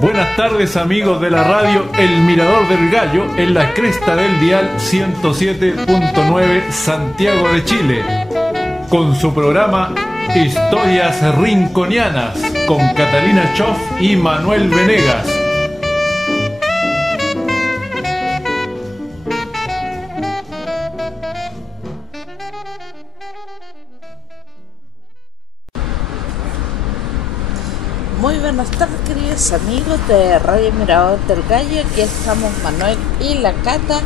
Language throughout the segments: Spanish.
Buenas tardes, amigos de la radio El Mirador del Gallo, en la cresta del dial 107.9 Santiago de Chile, con su programa Historias Rinconianas, con Catalina Choff y Manuel Venegas. Muy buenas tardes, queridos amigos de Radio Mirador del Gallo. Aquí estamos Manuel y la Cata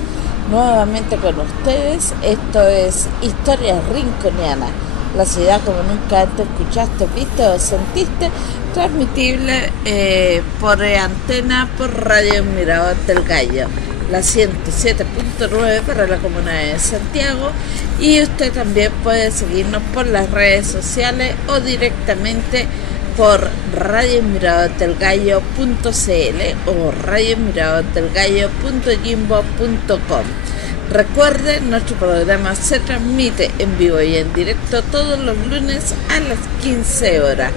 nuevamente con ustedes. Esto es Historias Rinconianas, la ciudad como nunca antes escuchaste, viste o sentiste, transmitible por antena por Radio Mirador del Gallo, la 107.9 para la comuna de Santiago, y usted también puede seguirnos por las redes sociales o directamente por radiomiradordelgallo.cl o radiomiradordelgallo.jimbo.com. Recuerden, nuestro programa se transmite en vivo y en directo todos los lunes a las 15 horas.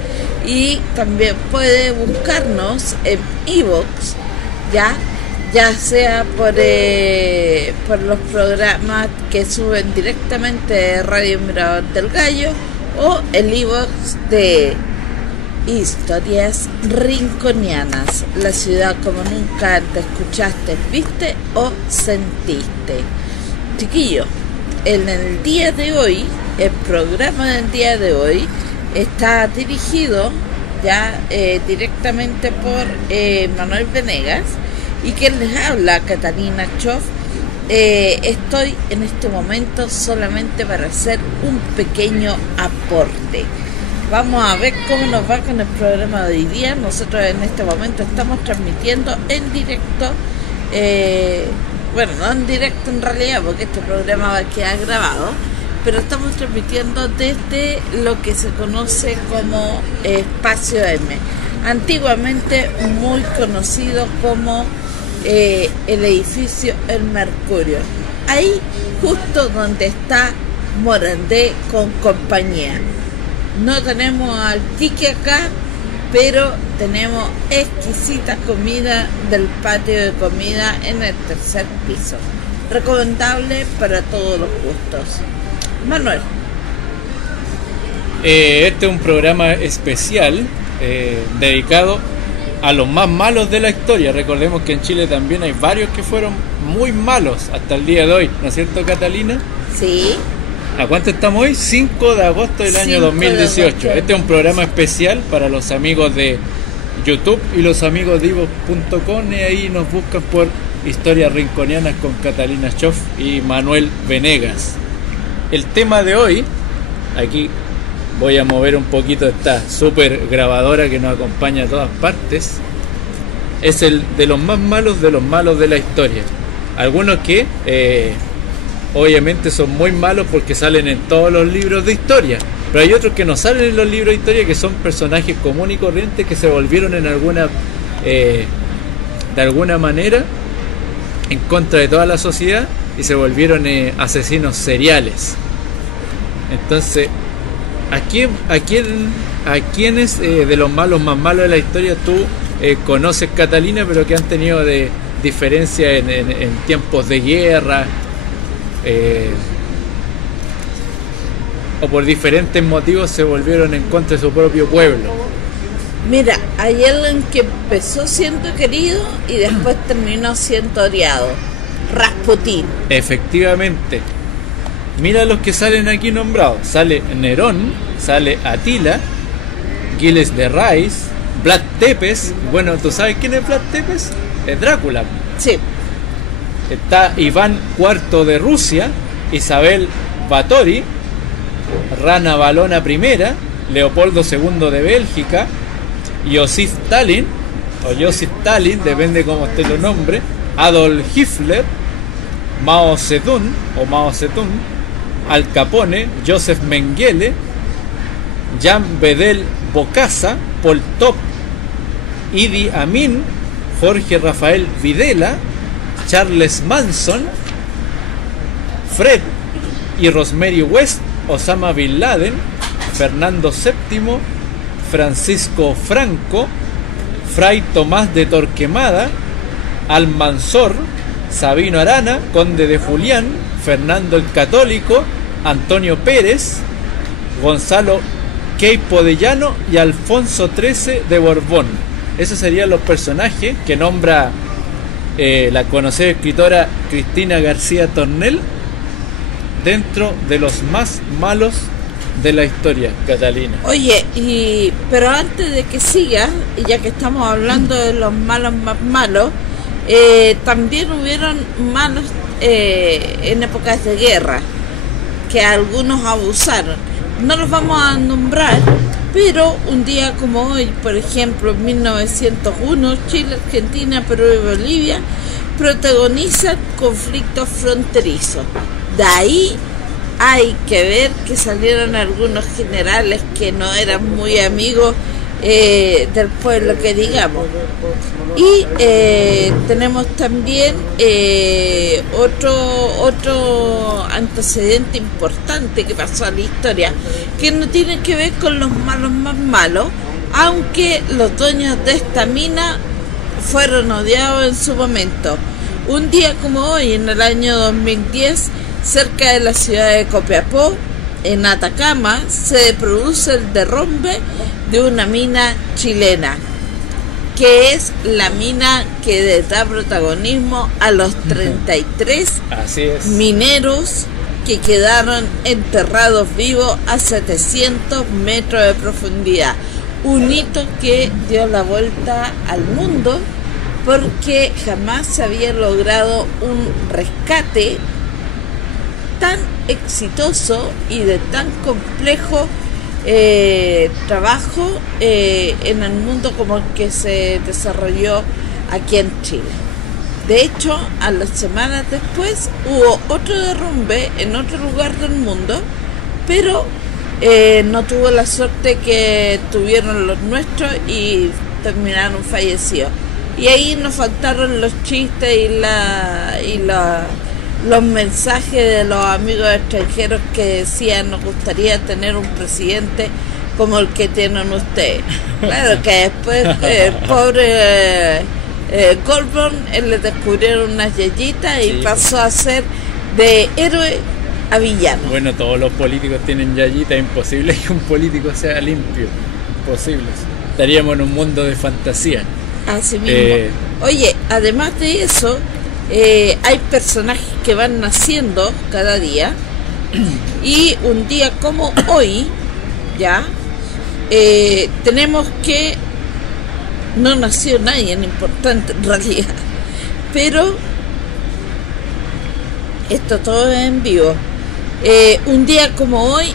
Y también puede buscarnos en iVoox, ya sea por los programas que suben directamente de Radio Mirador del Gallo o el iVoox de Historias Rinconianas, la ciudad como nunca antes escuchaste, viste o sentiste. Chiquillo, en el día de hoy, el programa del día de hoy está dirigido ya directamente por Manuel Venegas, y quien les habla, Catalina Choff. Estoy en este momento solamente para hacer un pequeño aporte. Vamos a ver cómo nos va con el programa de hoy día. Nosotros en este momento estamos transmitiendo en directo, bueno, no en directo en realidad, porque este programa va a quedar grabado, pero estamos transmitiendo desde lo que se conoce como Espacio M, antiguamente muy conocido como el edificio El Mercurio, ahí justo donde está Morandé con compañía. No tenemos al Quique acá, pero tenemos exquisita comida del patio de comida en el tercer piso. Recomendable para todos los gustos. Manuel. Este es un programa especial dedicado a los más malos de la historia. Recordemos que en Chile también hay varios que fueron muy malos hasta el día de hoy, ¿no es cierto, Catalina? Sí. ¿A cuánto estamos hoy? 5 de agosto del año 2018. Este es un programa especial para los amigos de YouTube y los amigos de iVoox.com, y ahí nos buscan por Historias Rinconianas con Catalina Choff y Manuel Venegas. El tema de hoy, aquí voy a mover un poquito esta super grabadora que nos acompaña a todas partes, es el de los más malos de la historia. Algunos que obviamente son muy malos porque salen en todos los libros de historia, pero hay otros que no salen en los libros de historia, que son personajes comunes y corrientes que se volvieron en alguna de alguna manera en contra de toda la sociedad y se volvieron asesinos seriales. Entonces, ¿a quiénes de los malos más malos de la historia tú conoces, Catalina, pero que han tenido de diferencia en tiempos de guerra, o por diferentes motivos se volvieron en contra de su propio pueblo? Mira, hay alguien que empezó siendo querido y después terminó siendo odiado. Rasputín. Efectivamente. Mira los que salen aquí nombrados. Sale Nerón, sale Atila, Gilles de Rais, Vlad Tepes. Bueno, ¿tú sabes quién es Vlad Tepes? Es Drácula. Sí. Está Iván IV de Rusia, Isabel Báthory, Rana Valona I, Leopoldo II de Bélgica, Joseph Stalin, o Joseph Stalin, depende cómo usted lo nombre, Adolf Hitler, Mao Zedong, o Mao Zedong, Al Capone, Joseph Mengele, Jean Bedel Bokassa, Pol Pot, Idi Amin, Jorge Rafael Videla, Charles Manson, Fred y Rosemary West, Osama Bin Laden, Fernando VII, Francisco Franco, Fray Tomás de Torquemada, Almanzor, Sabino Arana, Conde de Julián, Fernando el Católico, Antonio Pérez, Gonzalo Queipo de Llano y Alfonso XIII de Borbón. Esos serían los personajes que nombra la conocida escritora Cristina García Tornel dentro de los más malos de la historia, Catalina. Oye, pero antes de que siga, y ya que estamos hablando de los malos más malos, también hubieron malos en épocas de guerra, que algunos abusaron. No los vamos a nombrar, pero un día como hoy, por ejemplo, en 1901, Chile, Argentina, Perú y Bolivia protagonizan conflictos fronterizos. De ahí hay que ver que salieron algunos generales que no eran muy amigos del pueblo, que digamos. Y tenemos también otro antecedente importante que pasó a la historia, que no tiene que ver con los malos más malos, aunque los dueños de esta mina fueron odiados en su momento. Un día como hoy, en el año 2010, cerca de la ciudad de Copiapó, en Atacama, se produce el derrumbe de una mina chilena, que es la mina que le da protagonismo a los 33 mineros que quedaron enterrados vivos a 700 metros de profundidad. Un hito que dio la vuelta al mundo, porque jamás se había logrado un rescate tan exitoso y de tan complejo trabajo en el mundo como el que se desarrolló aquí en Chile. De hecho, a las semanas después hubo otro derrumbe en otro lugar del mundo, pero no tuvo la suerte que tuvieron los nuestros y terminaron fallecidos. Y ahí nos faltaron los chistes y los mensajes de los amigos extranjeros que decían: nos gustaría tener un presidente como el que tienen ustedes. Claro que después el pobre Goldberg, le descubrieron unas yayitas y pasó a ser de héroe a villano. Bueno, todos los políticos tienen yayitas, imposible que un político sea limpio, imposible. Estaríamos en un mundo de fantasía. Así mismo. Oye, además de eso, hay personajes que van naciendo cada día, y un día como hoy, ya, tenemos que, no nació nadie importante en realidad, pero esto todo es en vivo. Un día como hoy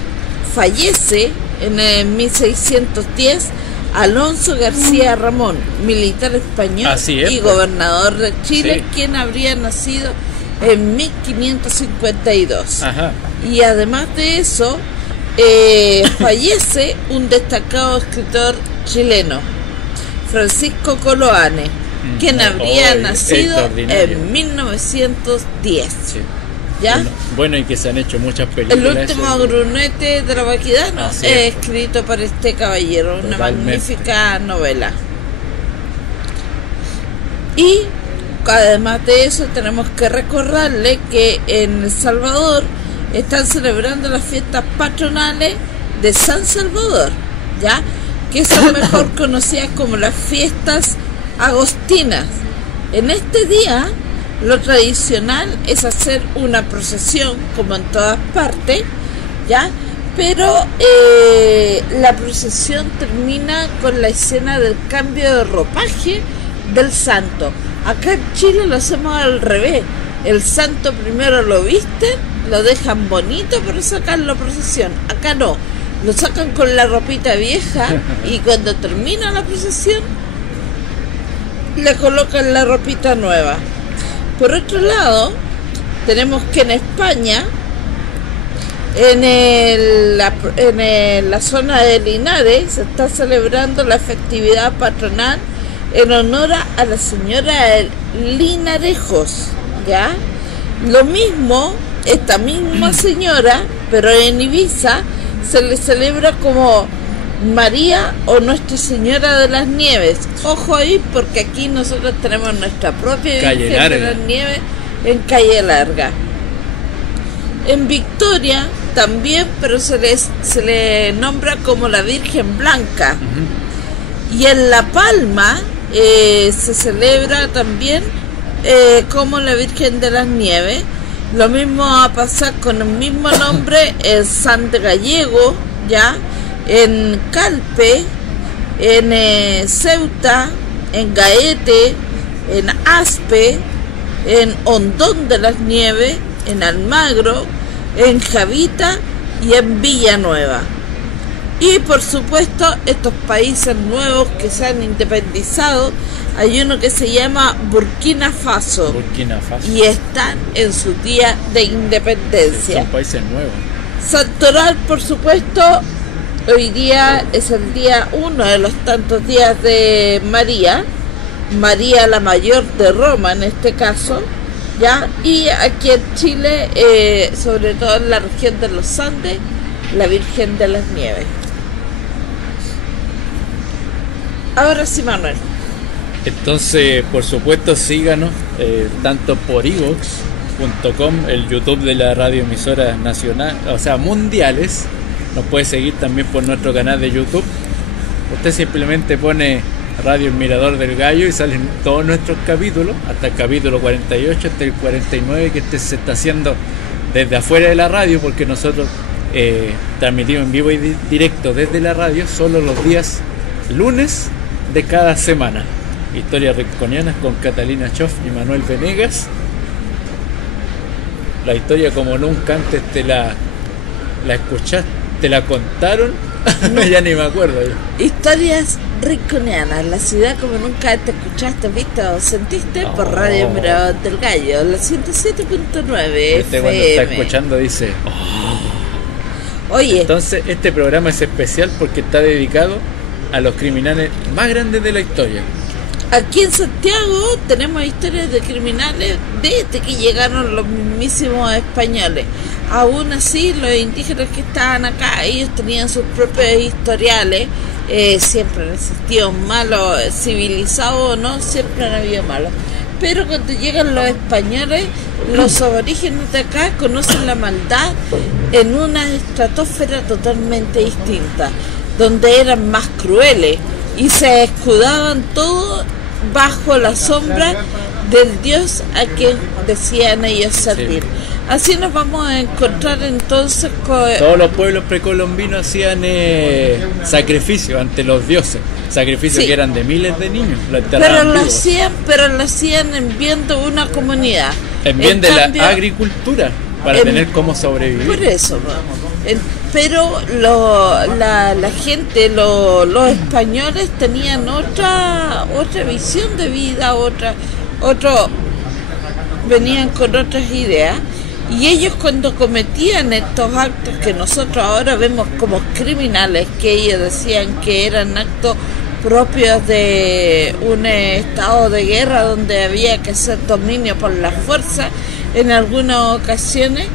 fallece en el 1610 Alonso García Ramón, militar español y gobernador de Chile, quien habría nacido en 1552. Ajá. Y además de eso, fallece un destacado escritor chileno, Francisco Coloane, quien habría nacido en 1910. Sí. ¿Ya? Bueno, y que se han hecho muchas películas. El último grunete de la Baquedano es escrito por este caballero, una magnífica novela. Y además de eso, tenemos que recordarle que en El Salvador están celebrando las fiestas patronales de San Salvador, ¿ya? Que son mejor conocidas como las fiestas agostinas. En este día, lo tradicional es hacer una procesión, como en todas partes, ¿ya? Pero la procesión termina con la escena del cambio de ropaje del santo. Acá en Chile lo hacemos al revés. El santo primero lo visten, lo dejan bonito para sacar la procesión. Acá no, lo sacan con la ropita vieja y cuando termina la procesión le colocan la ropita nueva. Por otro lado, tenemos que en España, en la zona de Linares, se está celebrando la festividad patronal en honor a la señora Linarejos, ¿ya? Lo mismo, esta misma señora, pero en Ibiza se le celebra como María o Nuestra Señora de las Nieves. Ojo ahí, porque aquí nosotros tenemos nuestra propia Calle Virgen Larga de las Nieves en Calle Larga. En Victoria también, pero se le nombra como la Virgen Blanca. Y en La Palma se celebra también como la Virgen de las Nieves. Lo mismo va a pasar con el mismo nombre en San de Gallego, ¿ya? En Calpe, en Ceuta, en Gaete, en Aspe, en Hondón de las Nieves, en Almagro, en Javita y en Villanueva. Y por supuesto, estos países nuevos que se han independizado, hay uno que se llama Burkina Faso. Y están en su día de independencia. Son países nuevos. Santoral, por supuesto, hoy día es el día, uno de los tantos días de María la Mayor de Roma en este caso, ¿ya? Y aquí en Chile, sobre todo en la región de los Andes, la Virgen de las Nieves. Ahora sí, Manuel. Entonces, por supuesto, síganos tanto por iVoox.com, el YouTube de la radioemisora nacional, o sea, mundiales. Nos puede seguir también por nuestro canal de YouTube. Usted simplemente pone Radio El Mirador del Gallo y salen todos nuestros capítulos, hasta el capítulo 48, hasta el 49, que este se está haciendo desde afuera de la radio, porque nosotros transmitimos en vivo y directo desde la radio solo los días lunes de cada semana. Historias rinconianas con Catalina Choff y Manuel Venegas. La historia como nunca antes te la escuchaste, te la contaron. Ya ni me acuerdo yo. Historias rinconianas, la ciudad como nunca te escuchaste, viste o sentiste por Radio Mirador del Gallo, la 107.9 Cuando está escuchando dice Oye, entonces este programa es especial porque está dedicado a los criminales más grandes de la historia. Aquí en Santiago tenemos historias de criminales desde que llegaron los mismísimos españoles. Aún así, los indígenas que estaban acá, ellos tenían sus propios historiales. Siempre han existido malos, civilizados o no, siempre han habido malos. Pero cuando llegan los españoles, los aborígenes de acá conocen la maldad en una estratosfera totalmente distinta, donde eran más crueles y se escudaban todo bajo la sombra del Dios a quien decían ellos servir. Así nos vamos a encontrar entonces con... Todos los pueblos precolombinos hacían sacrificios ante los dioses, sacrificios que eran de miles de niños. Pero lo hacían en bien de una comunidad. En bien de la agricultura, para tener cómo sobrevivir. Por eso, pero la gente, los españoles tenían otra visión de vida, venían con otras ideas, y ellos cuando cometían estos actos que nosotros ahora vemos como criminales, que ellos decían que eran actos propios de un estado de guerra donde había que hacer dominio por la fuerza en algunas ocasiones,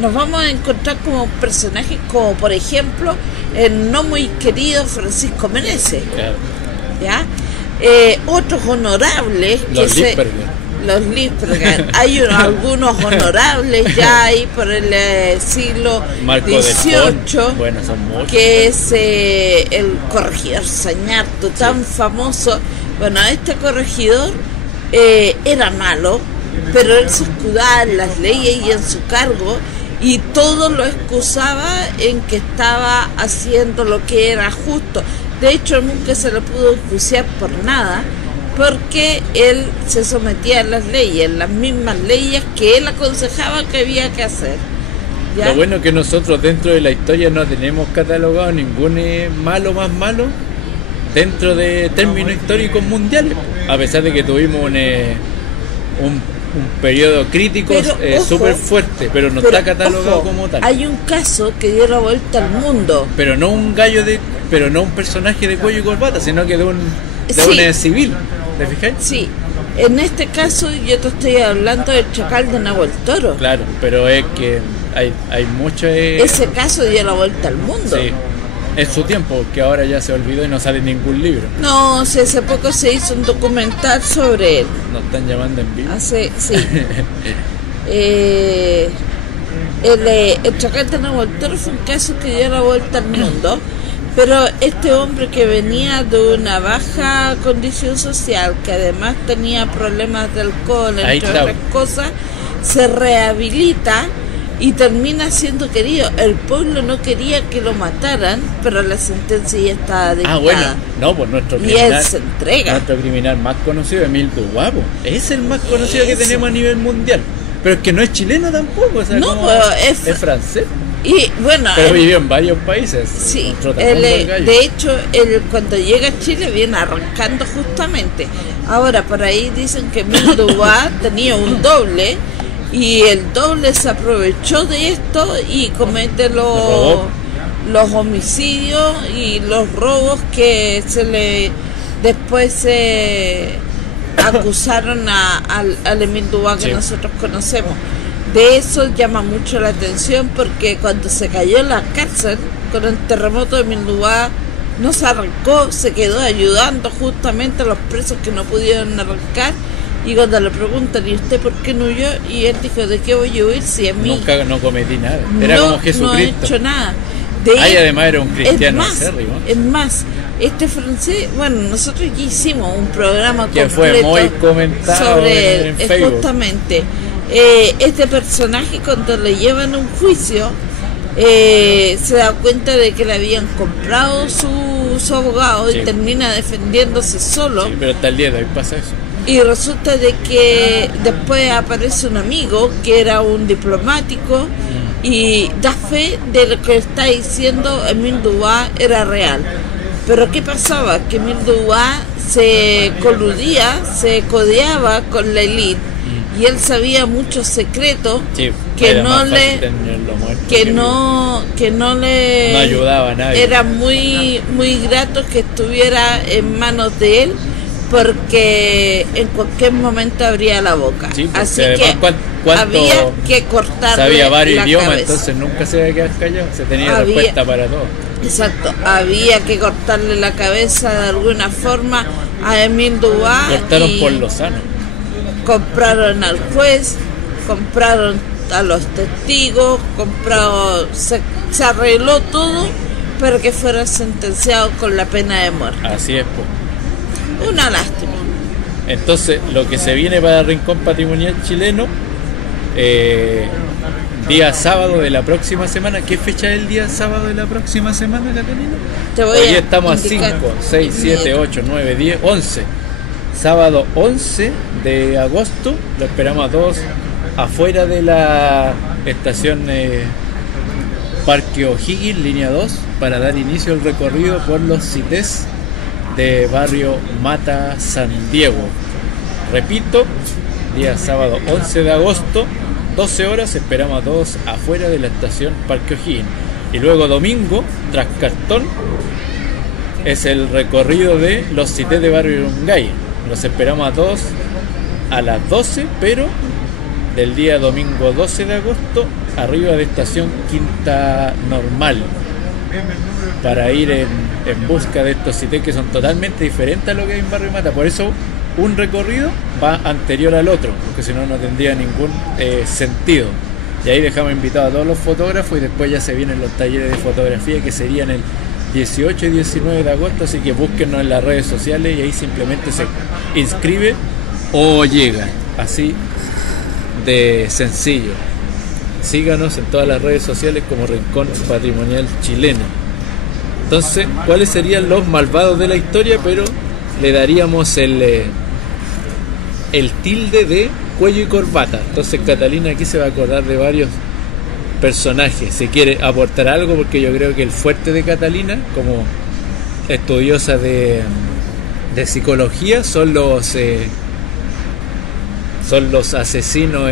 nos vamos a encontrar como personajes como por ejemplo el no muy querido Francisco Meneses, ¿ya? Otros honorables los Lisperger, hay algunos honorables ya ahí por el siglo XVIII, que es el corregidor Sañarto, tan famoso. Bueno, este corregidor era malo, pero él se escudaba en las leyes y en su cargo, y todo lo excusaba en que estaba haciendo lo que era justo. De hecho, nunca se lo pudo enjuiciar por nada, porque él se sometía a las leyes, las mismas leyes que él aconsejaba que había que hacer, ¿ya? Lo bueno que nosotros dentro de la historia no tenemos catalogado ningún malo más malo dentro de términos históricos mundiales, a pesar de que tuvimos un periodo crítico súper fuerte, pero no está catalogado como tal. Hay un caso que dio la vuelta al mundo, pero no un pero no un personaje de cuello y corbata, sino que de un civil. ¿Te fijáis? Sí, En este caso yo te estoy hablando del Chacal de Nahuel Toro. Claro, pero es que hay mucho... Ese caso dio la vuelta al mundo. Sí, en su tiempo, que ahora ya se olvidó y no sale ningún libro. No, si hace poco se hizo un documental sobre él. Nos están llamando en vivo. Sí. El Chacal de Nahuel Toro fue un caso que dio la vuelta al mundo. Pero este hombre que venía de una baja condición social, que además tenía problemas de alcohol, entre otras cosas, se rehabilita y termina siendo querido. El pueblo no quería que lo mataran, pero la sentencia ya estaba dictada. Bueno, no, pues nuestro criminal, y él se entrega. Nuestro criminal más conocido, Emile Dubois, es el más conocido que tenemos a nivel mundial. Pero es que no es chileno tampoco, o sea, no, es francés. Y bueno, pero vivió en varios países. Sí, de hecho, cuando llega a Chile viene arrancando justamente. Ahora, por ahí dicen que Emile Dubois tenía un doble y el doble se aprovechó de esto y comete los homicidios y los robos que después se acusaron al Emile Dubois que nosotros conocemos. De eso llama mucho la atención porque cuando se cayó en la cárcel con el terremoto de Emile Dubois no se arrancó, se quedó ayudando justamente a los presos que no pudieron arrancar. Y cuando le preguntan, ¿y usted por qué no huyó? Y él dijo, ¿de qué voy a huir si a mí nunca no cometí nada? Era como Jesucristo. No he hecho nada. Además era un cristiano acérrimo. Es más, este francés, bueno, nosotros ya hicimos un programa que fue muy comentado sobre en él, Facebook. Justamente. Este personaje, cuando le llevan a un juicio, se da cuenta de que le habían comprado su abogado y termina defendiéndose solo. Sí, pero hasta el día de hoy pasa eso. Y resulta de que después aparece un amigo que era un diplomático y da fe de lo que está diciendo Emile Dubois era real. Pero ¿qué pasaba? Que Emile Dubois se coludía, se codeaba con la élite y él sabía muchos secretos que no le ayudaba a nadie. Era muy grato que estuviera en manos de él, porque en cualquier momento abría la boca. Así que había que cortarle sabía varios idiomas, cabeza. entonces nunca se había quedado callado, se tenía respuesta para todo. Exacto, había que cortarle la cabeza de alguna forma a Emile Dubois. Cortaron por Lozano. Compraron al juez, compraron a los testigos, se arregló todo para que fuera sentenciado con la pena de muerte. Así es, pues. Una lástima. Entonces, lo que se viene para Rincón Patrimonial Chileno, día sábado de la próxima semana. ¿Qué fecha es el día sábado de la próxima semana, Catalina? Hoy estamos a 5, 6, 7, 8, 9, 10, 11. Sábado 11 de agosto, lo esperamos a todos afuera de la estación Parque O'Higgins, línea 2, para dar inicio al recorrido por los CITES de barrio Mata San Diego. Repito, día sábado 11 de agosto, 12 horas, esperamos a todos afuera de la estación Parque O'Higgins. Y luego domingo, tras cartón, es el recorrido de los CITES de barrio Yungay. Los esperamos a todos a las 12, pero del día domingo 12 de agosto, arriba de estación Quinta Normal, para ir en busca de estos CITES que son totalmente diferentes a lo que hay en Barrio Mata. Por eso un recorrido va anterior al otro, porque si no, no tendría ningún sentido. Y ahí dejamos invitados a todos los fotógrafos y después ya se vienen los talleres de fotografía que serían el 18 y 19 de agosto, así que búsquenos en las redes sociales y ahí simplemente se inscribe o llega, así de sencillo. Síganos en todas las redes sociales como Rincón Patrimonial Chileno. Entonces, ¿cuáles serían los malvados de la historia? Pero le daríamos el tilde de cuello y corbata. Entonces Catalina aquí se va a acordar de varios personajes. Si quiere aportar algo, porque yo creo que el fuerte de Catalina, como estudiosa de psicología, son son los asesinos,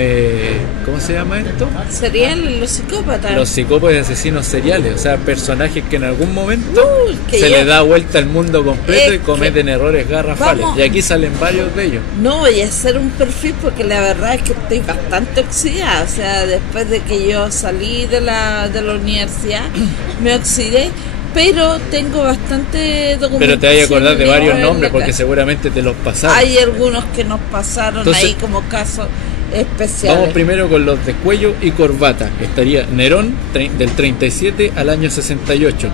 ¿cómo se llama esto? Seriales, los psicópatas. Los psicópatas y asesinos seriales, o sea, personajes que en algún momento se les da vuelta al mundo completo y cometen errores garrafales. Y aquí salen varios de ellos. No voy a hacer un perfil porque la verdad es que estoy bastante oxidada. O sea, después de que yo salí de la universidad, me oxidé. Pero tengo bastante documentación. Pero te vas a acordar de varios nombres porque seguramente te los pasaron. Hay algunos que nos pasaron. Entonces, ahí como casos especiales. Vamos primero con los de cuello y corbata. Estaría Nerón, del 37 al año 68.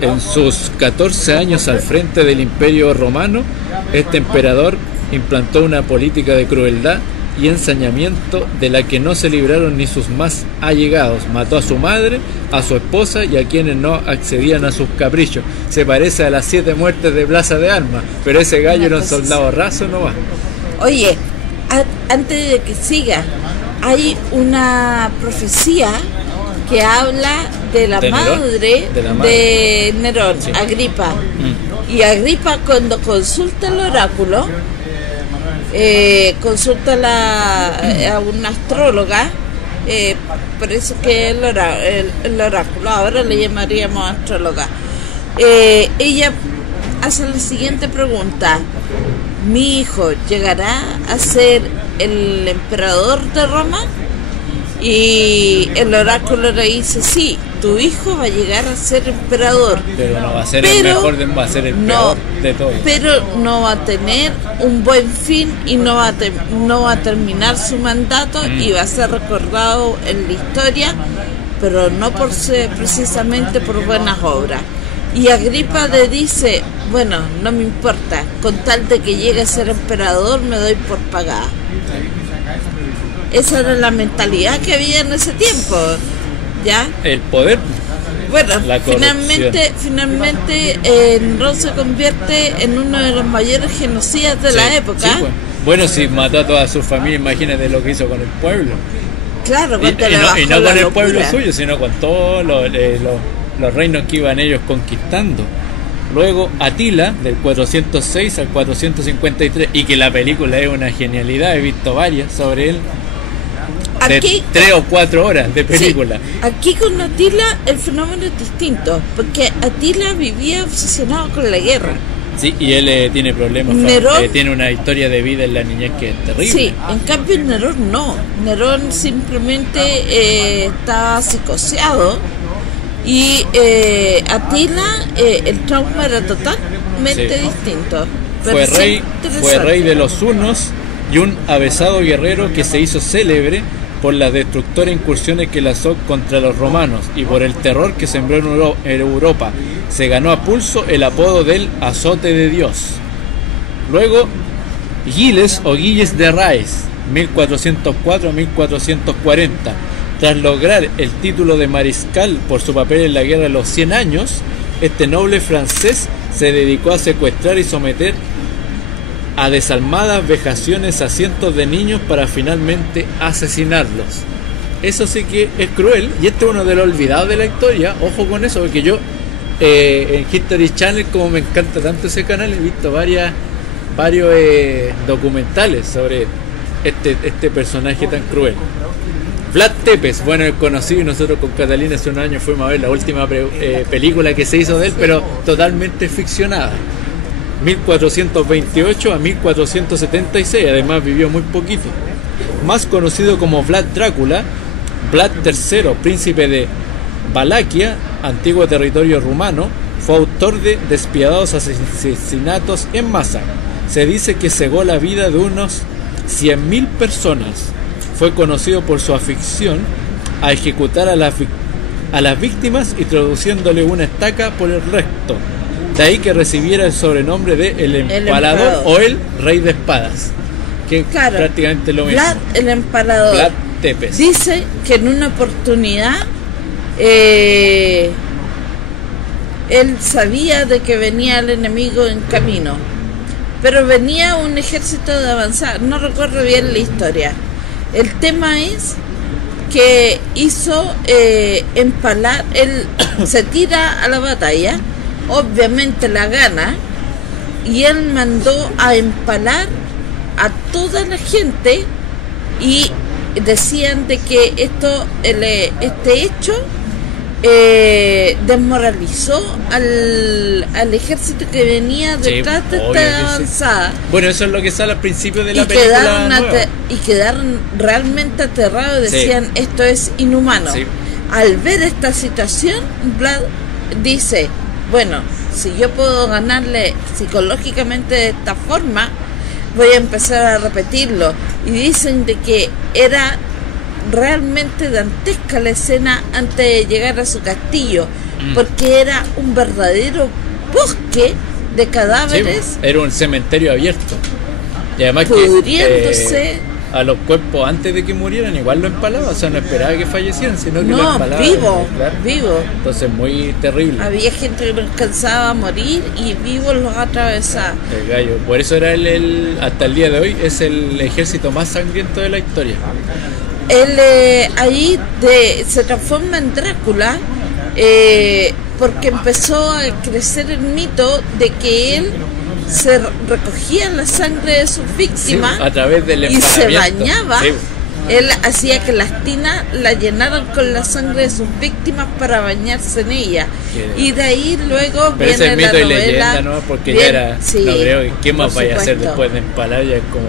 En sus 14 años al frente del Imperio Romano, este emperador implantó una política de crueldad y ensañamiento de la que no se libraron ni sus más allegados. Mató a su madre, a su esposa y a quienes no accedían a sus caprichos. Se parece a las 7 muertes de Plaza de Armas, pero ese gallo era un soldado raso, no va. Oye, antes de que siga, hay una profecía que habla de la madre de Nerón, sí. Agripa. Y Agripa, cuando consulta el oráculo, consulta a una astróloga, parece que el oráculo, ahora le llamaríamos astróloga. Ella hace la siguiente pregunta: ¿mi hijo llegará a ser el emperador de Roma? Y el oráculo le dice: sí, tu hijo va a llegar a ser emperador, pero no va a ser el mejor, va a ser el peor de todos. Pero no va a tener un buen fin y no va a terminar su mandato y va a ser recordado en la historia, pero no por ser precisamente por buenas obras. Y Agripa le dice: bueno, no me importa, con tal de que llegue a ser emperador me doy por pagada. Esa era la mentalidad que había en ese tiempo, ¿ya? El poder. Bueno, finalmente Nerón se convierte en uno de los mayores genocidas de la época. Sí, bueno, si mató a toda su familia, imagínate lo que hizo con el pueblo. Claro, y no con el pueblo suyo, sino con todos los reinos que iban ellos conquistando. Luego Atila, del 406 al 453, y que la película es una genialidad, he visto varias sobre él. De 3 o 4 horas de película. Sí, aquí con Atila el fenómeno es distinto, porque Atila vivía obsesionado con la guerra. Sí, y él tiene problemas. Nerón, tiene una historia de vida en la niñez que es terrible. Sí, en cambio Nerón no. Nerón simplemente estaba psicoseado. Y Atila, el trauma era totalmente distinto. Fue rey de los hunos y un avesado guerrero que se hizo célebre por las destructoras incursiones que lanzó contra los romanos y por el terror que sembró en Europa. Se ganó a pulso el apodo del azote de Dios. Luego, Giles o Gilles de Raes, 1404 a 1440. Tras lograr el título de mariscal por su papel en la guerra de los 100 años, este noble francés se dedicó a secuestrar y someter a desalmadas vejaciones a cientos de niños para finalmente asesinarlos. Eso sí que es cruel, y este es uno de los olvidados de la historia. Ojo con eso, porque yo en History Channel, como me encanta tanto ese canal, he visto varios documentales sobre este personaje tan cruel. Vlad Tepes, bueno, es conocido, y nosotros con Catalina hace unos años fuimos a ver la última película que se hizo de él, pero totalmente ficcionada. 1428 a 1476, además vivió muy poquito. Más conocido como Vlad Drácula, Vlad III, príncipe de Valaquia, antiguo territorio rumano, fue autor de despiadados asesinatos en masa. Se dice que cegó la vida de unos 100.000 personas. Fue conocido por su afición a ejecutar a las víctimas introduciéndole una estaca por el recto. De ahí que recibiera el sobrenombre de el empalador o el rey de espadas, que claro, prácticamente lo mismo. Vlad el empalador. Vlad Tepes. Dice que en una oportunidad él sabía de que venía el enemigo en camino, pero venía un ejército de avanzada. No recuerdo bien la historia. El tema es que hizo empalar, él se tira a la batalla, obviamente la gana, y él mandó a empalar a toda la gente y decían de que este hecho desmoralizó al ejército que venía detrás de esta avanzada. Sí. Bueno, eso es lo que sale al principio de la película. Y quedaron realmente aterrados, decían, esto es inhumano. Sí. Al ver esta situación, Vlad dice, bueno, si yo puedo ganarle psicológicamente de esta forma, voy a empezar a repetirlo. Y dicen de que era realmente dantesca la escena antes de llegar a su castillo, porque era un verdadero bosque de cadáveres. Sí, era un cementerio abierto. Y además pudriéndose. A los cuerpos antes de que murieran igual lo empalaba, o sea, no esperaba que fallecieran, sino que lo empalaba. Vivo. Entonces muy terrible. Había gente que no alcanzaba a morir y vivos los atravesaba. El gallo, por eso era hasta el día de hoy es el ejército más sangriento de la historia. Él ahí se transforma en Drácula porque empezó a crecer el mito de que él se recogía la sangre de sus víctimas, a través del y se bañaba. Sí. Él hacía que las tinas la llenaran con la sangre de sus víctimas para bañarse en ella. Y de ahí luego pero viene ese mito la y novela, leyenda, ¿no? Porque ya era, no creo que qué más vaya a hacer después de empalar, ya es como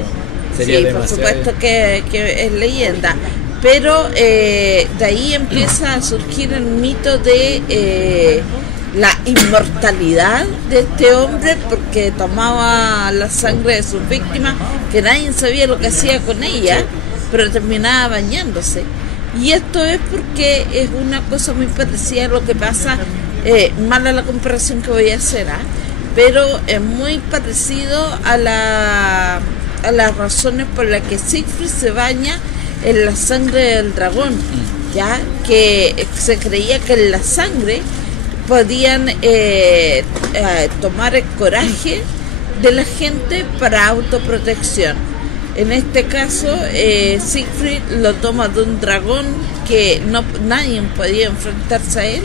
sería demasiado. Por supuesto que es leyenda. Pero de ahí empieza a surgir el mito de la inmortalidad de este hombre, porque tomaba la sangre de sus víctimas, que nadie sabía lo que hacía con ella, pero terminaba bañándose. Y esto es porque es una cosa muy parecida a lo que pasa, mala la comparación que voy a hacer, pero es muy parecido a las razones por las que Siegfried se baña en la sangre del dragón, ya que se creía que en la sangre podían tomar el coraje de la gente para autoprotección. En este caso, Siegfried lo toma de un dragón que nadie podía enfrentarse a él,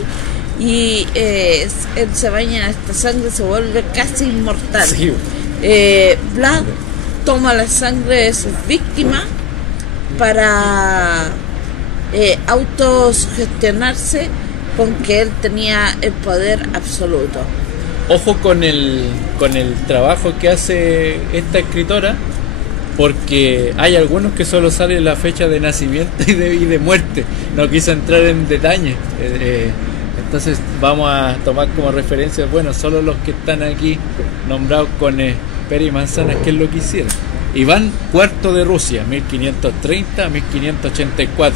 y él se baña en esta sangre, se vuelve casi inmortal. Sí. Vlad toma la sangre de sus víctimas para autosugestionarse con que él tenía el poder absoluto. Ojo con el trabajo que hace esta escritora, porque hay algunos que solo sale la fecha de nacimiento y de muerte. No quise entrar en detalle. Entonces vamos a tomar como referencia, bueno, solo los que están aquí nombrados con pera y manzanas, que es lo que hicieron. Iván IV de Rusia, 1530-1584.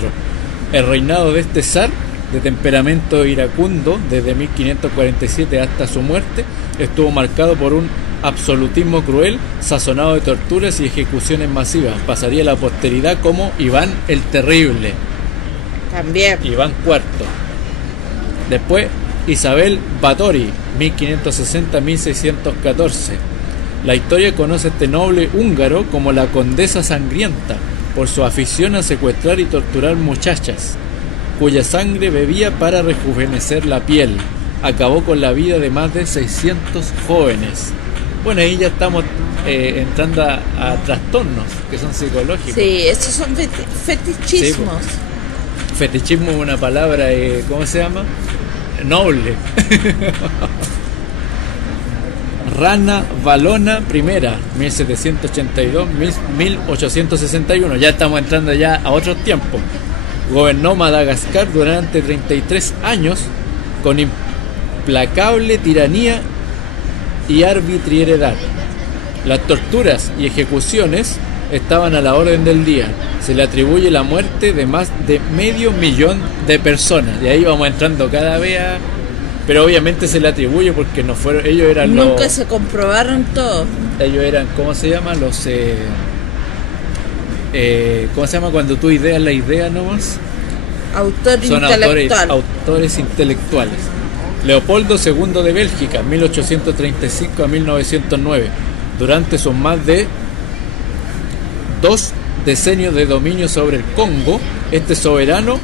El reinado de este zar, de temperamento iracundo, desde 1547 hasta su muerte, estuvo marcado por un absolutismo cruel, sazonado de torturas y ejecuciones masivas. Pasaría a la posteridad como Iván el Terrible. También. Iván IV. Después, Isabel Báthory, 1560-1614. La historia conoce a este noble húngaro como la Condesa Sangrienta, por su afición a secuestrar y torturar muchachas, cuya sangre bebía para rejuvenecer la piel. Acabó con la vida de más de 600 jóvenes. Bueno, ahí ya estamos entrando a trastornos que son psicológicos. Sí, esos son fetichismos. Sí, fetichismo es una palabra, ¿cómo se llama? Noble. Rana Valona I, 1782-1861. Ya estamos entrando ya a otros tiempos. Gobernó Madagascar durante 33 años con implacable tiranía y arbitrariedad. Las torturas y ejecuciones estaban a la orden del día. Se le atribuye la muerte de más de 500.000 de personas. Y ahí vamos entrando cada vez a... Pero obviamente se le atribuye porque no fueron, ellos eran nunca se comprobaron todo. Ellos eran, ¿cómo se llama? Los ¿cómo se llama cuando tú ideas la idea nomás? Son autores intelectuales. Leopoldo II de Bélgica, 1835 a 1909. Durante sus más de 2 decenios de dominio sobre el Congo, este soberano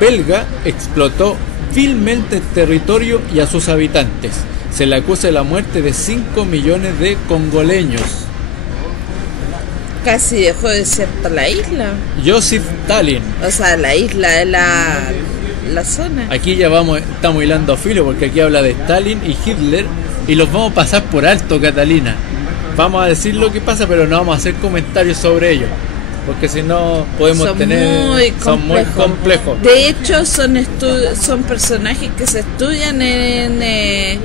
belga explotó vilmente el territorio y a sus habitantes. Se le acusa de la muerte de 5 millones de congoleños. casi dejó desierta la isla. Joseph Stalin. O sea, la isla de la zona. Aquí ya estamos hilando filo porque aquí habla de Stalin y Hitler y los vamos a pasar por alto, Catalina. Vamos a decir lo que pasa, pero no vamos a hacer comentarios sobre ello, porque si no podemos son muy complejos. De hecho, son personajes que se estudian en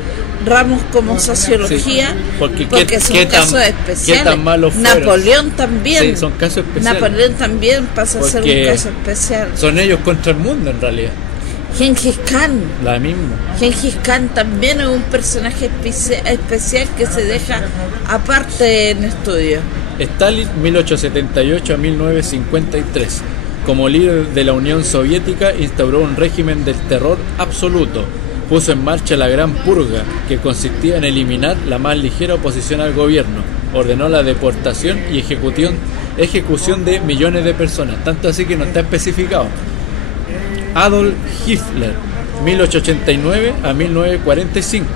ramos como sociología, sí, porque son casos especiales. ¿Qué tan malos fueron? Napoleón también. Sí, son casos especiales. Napoleón también pasa a ser un caso especial. Son ellos contra el mundo en realidad. Gengis Khan. La misma. Gengis Khan también es un personaje especial que se deja aparte en estudio. Stalin, 1878 a 1953. Como líder de la Unión Soviética, instauró un régimen del terror absoluto. Puso en marcha la Gran Purga, que consistía en eliminar la más ligera oposición al gobierno. Ordenó la deportación y ejecución de millones de personas, tanto así que no está especificado. Adolf Hitler, 1889 a 1945.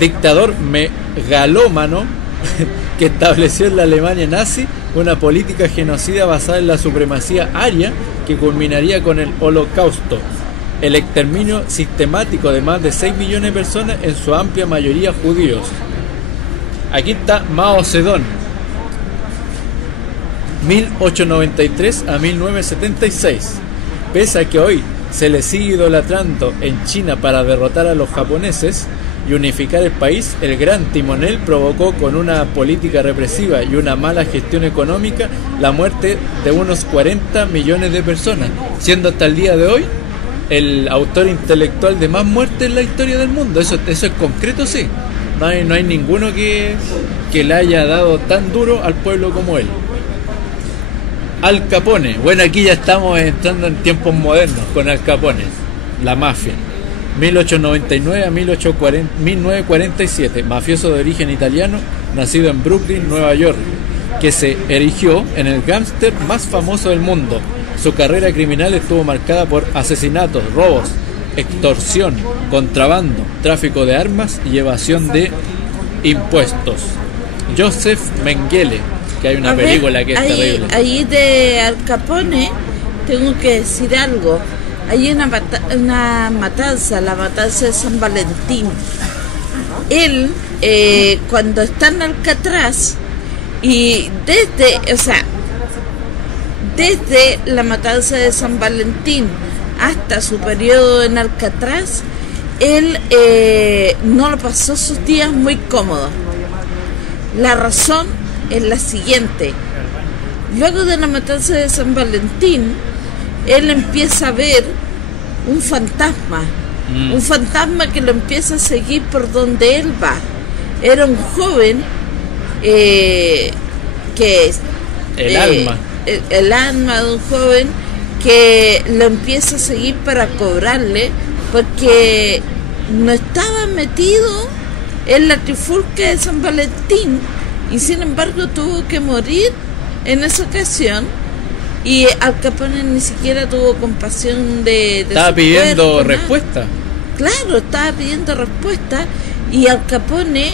Dictador megalómano que estableció en la Alemania nazi una política genocida basada en la supremacía aria que culminaría con el Holocausto, el exterminio sistemático de más de 6 millones de personas, en su amplia mayoría judíos. Aquí está Mao Zedong, 1893 a 1976. Pese a que hoy se le sigue idolatrando en China para derrotar a los japoneses y unificar el país, el gran timonel provocó con una política represiva y una mala gestión económica la muerte de unos 40 millones de personas, siendo hasta el día de hoy el autor intelectual de más muertes en la historia del mundo. Eso es concreto, sí. No hay ninguno que le haya dado tan duro al pueblo como él. Al Capone. Bueno, aquí ya estamos entrando en tiempos modernos con Al Capone, la mafia. 1899 a 1947, mafioso de origen italiano, nacido en Brooklyn, Nueva York, que se erigió en el gángster más famoso del mundo. Su carrera criminal estuvo marcada por asesinatos, robos, extorsión, contrabando, tráfico de armas y evasión de impuestos. Joseph Mengele, que hay una película que es terrible. Ahí de Al Capone tengo que decir algo. Hay una matanza, la matanza de San Valentín. Él, cuando está en Alcatraz, y desde la matanza de San Valentín hasta su periodo en Alcatraz, él no lo pasó sus días muy cómodos. La razón es la siguiente: luego de la matanza de San Valentín, él empieza a ver un fantasma que lo empieza a seguir por donde él va. Era un joven el alma de un joven que lo empieza a seguir para cobrarle, porque no estaba metido en la trifulca de San Valentín, y sin embargo tuvo que morir en esa ocasión. Y Al Capone ni siquiera tuvo compasión de estaba pidiendo cuerpo, respuesta. Claro, estaba pidiendo respuesta. Y Al Capone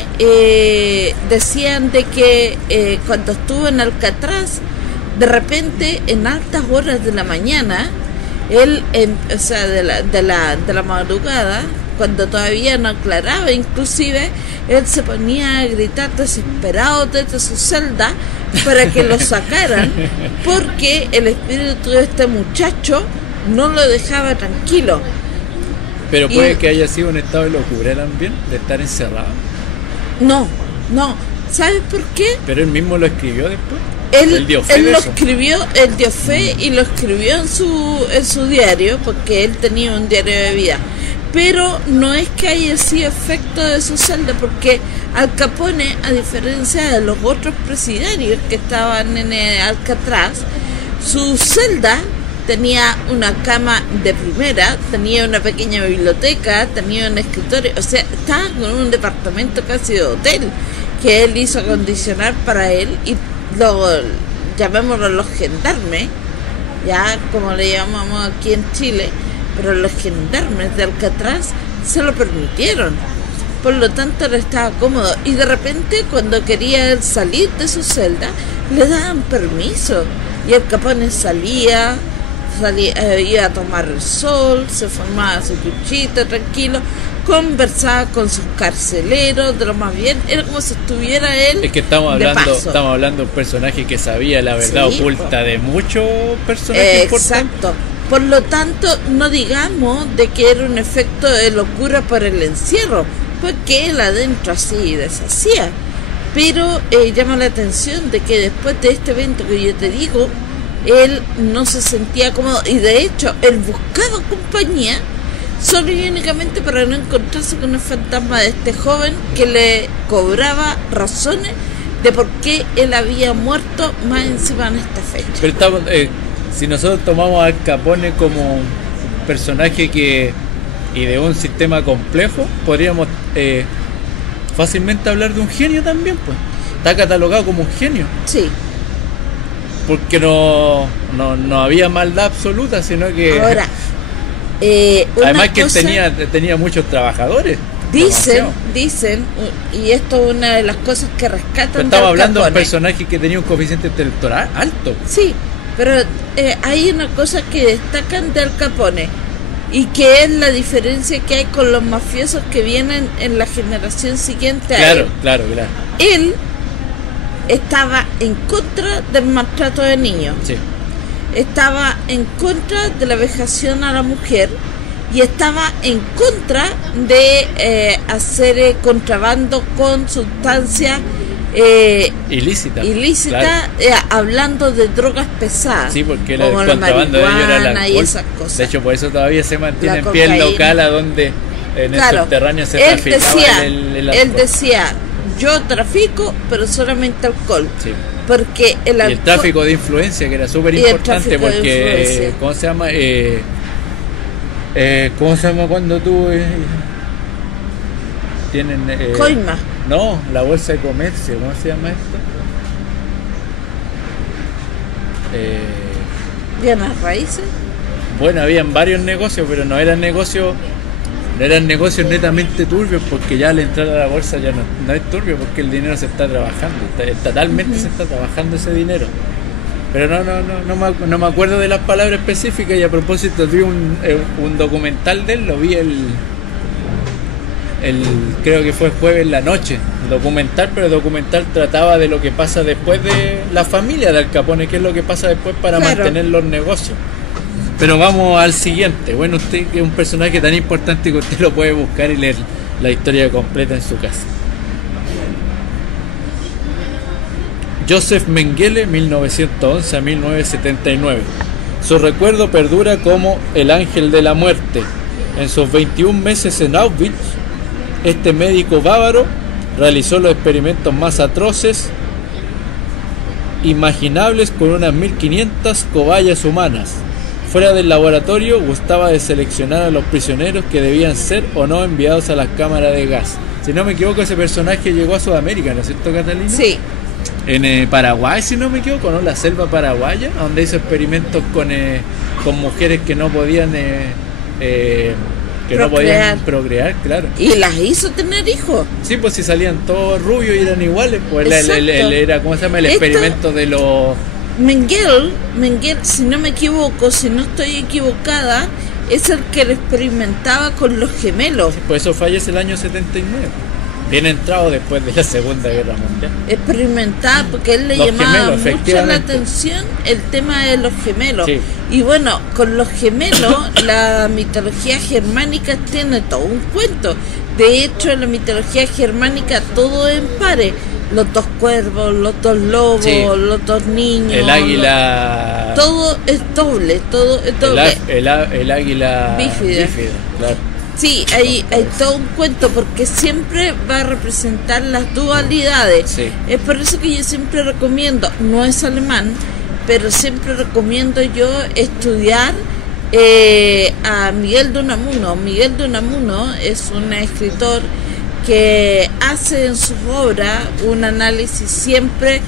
decían de que cuando estuvo en Alcatraz, de repente en altas horas de la mañana, él, de la madrugada, cuando todavía no aclaraba, inclusive él se ponía a gritar desesperado desde su celda para que lo sacaran, porque el espíritu de este muchacho no lo dejaba tranquilo. Pero puede que haya sido un estado de locura también, de estar encerrado. No, ¿sabes por qué? Pero él mismo lo escribió después. Él dio fe y lo escribió en su diario, porque él tenía un diario de vida. Pero no es que haya sido efecto de su celda, porque Al Capone, a diferencia de los otros presidiarios que estaban en Alcatraz, su celda tenía una cama de primera, tenía una pequeña biblioteca, tenía un escritorio, o sea, estaba con un departamento casi de hotel que él hizo acondicionar para él, y luego llamémoslo los gendarmes, ya como le llamamos aquí en Chile, pero los gendarmes de Alcatraz se lo permitieron. por lo tanto él estaba cómodo, y de repente cuando quería él salir de su celda le daban permiso, y el Capone salía, iba a tomar el sol, se formaba su cuchita tranquilo, conversaba con sus carceleros de lo más bien, era como si estuviera él. Es que estamos hablando de un personaje que sabía la verdad oculta de muchos personajes importantes. Exacto. Por lo tanto, no digamos de que era un efecto de locura por el encierro, porque él adentro así deshacía. Pero llama la atención de que después de este evento que yo te digo, él no se sentía cómodo, y de hecho él buscaba compañía solo y únicamente para no encontrarse con el fantasma de este joven que le cobraba razones de por qué él había muerto más encima en esta fecha. Pero estamos, si nosotros tomamos al Capone como un personaje y de un sistema complejo, podríamos fácilmente hablar de un genio también, pues. Está catalogado como un genio. Sí. Porque no había maldad absoluta, sino que... Ahora, además que tenía muchos trabajadores. Dicen, y esto es una de las cosas que rescatan. Pero estamos hablando de un personaje que tenía un coeficiente intelectual alto. Sí, pero hay una cosa que destacan de Al Capone, y que es la diferencia que hay con los mafiosos que vienen en la generación siguiente a él. Claro. Él estaba en contra del maltrato de niños. Sí. Estaba en contra de la vejación a la mujer, y estaba en contra de hacer contrabando con sustancias ilícita, claro. Hablando de drogas pesadas. Sí, porque el contrabando de ellos era el alcohol. Y esas cosas. De hecho, por eso todavía se mantiene en pie el local a donde en el subterráneo se traficaba el alcohol. Él decía, yo trafico, pero solamente alcohol. Sí. Porque el alcohol, y el tráfico de influencia, que era súper importante, porque ¿cómo se llama? ¿Cómo se llama cuando tú tienen coima? No, la bolsa de comercio, ¿cómo se llama esto? ¿Bienes raíces? Bueno, habían varios negocios, pero no eran negocios netamente turbios, porque ya al entrar a la bolsa ya no es turbio, porque el dinero se está trabajando, totalmente se está trabajando ese dinero. Pero no me acuerdo de las palabras específicas, y a propósito vi un documental de él, lo vi creo que fue jueves en la noche, pero el documental trataba de lo que pasa después de la familia de Al Capone, qué es lo que pasa después para mantener los negocios. Pero vamos al siguiente. Bueno, usted que es un personaje tan importante que usted lo puede buscar y leer la historia completa en su casa. Joseph Mengele, 1911 a 1979. Su recuerdo perdura como el ángel de la muerte. En sus 21 meses en Auschwitz, este médico bávaro realizó los experimentos más atroces imaginables con unas 1500 cobayas humanas. Fuera del laboratorio, gustaba de seleccionar a los prisioneros que debían ser o no enviados a las cámaras de gas. Si no me equivoco, ese personaje llegó a Sudamérica, ¿no es cierto, Catalina? Sí. En Paraguay, si no me equivoco, ¿no? La selva paraguaya, donde hizo experimentos con mujeres que no podían procrear, claro. Y las hizo tener hijos. Sí, pues si salían todos rubios y eran iguales, pues era, ¿cómo se llama? El experimento de los... Mengele, si no me equivoco, si no estoy equivocada, es el que lo experimentaba con los gemelos. Sí, pues eso fallece el año 79. Bien entrado después de la Segunda Guerra Mundial. Experimentaba porque él le llamaba mucho la atención el tema de los gemelos. Sí. Y bueno, con los gemelos la mitología germánica tiene todo un cuento. De hecho, en la mitología germánica todo es en pares. Los dos cuervos, los dos lobos, sí. Los dos niños. El águila... Todo es doble, todo es doble. El águila bífida, claro. Sí, hay todo un cuento, porque siempre va a representar las dualidades. Sí. Es por eso que yo siempre recomiendo, no es alemán, pero siempre recomiendo yo estudiar a Miguel de Unamuno. Miguel de Unamuno es un escritor que hace en sus obras un análisis siempre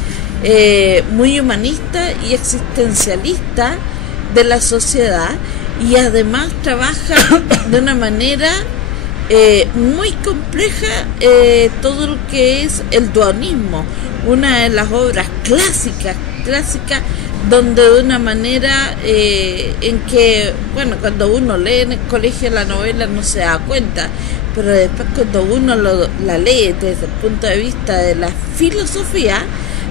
muy humanista y existencialista de la sociedad, y además trabaja de una manera muy compleja todo lo que es el dualismo, una de las obras clásicas, donde de una manera en que, bueno, cuando uno lee en el colegio la novela no se da cuenta, pero después cuando uno la lee desde el punto de vista de la filosofía,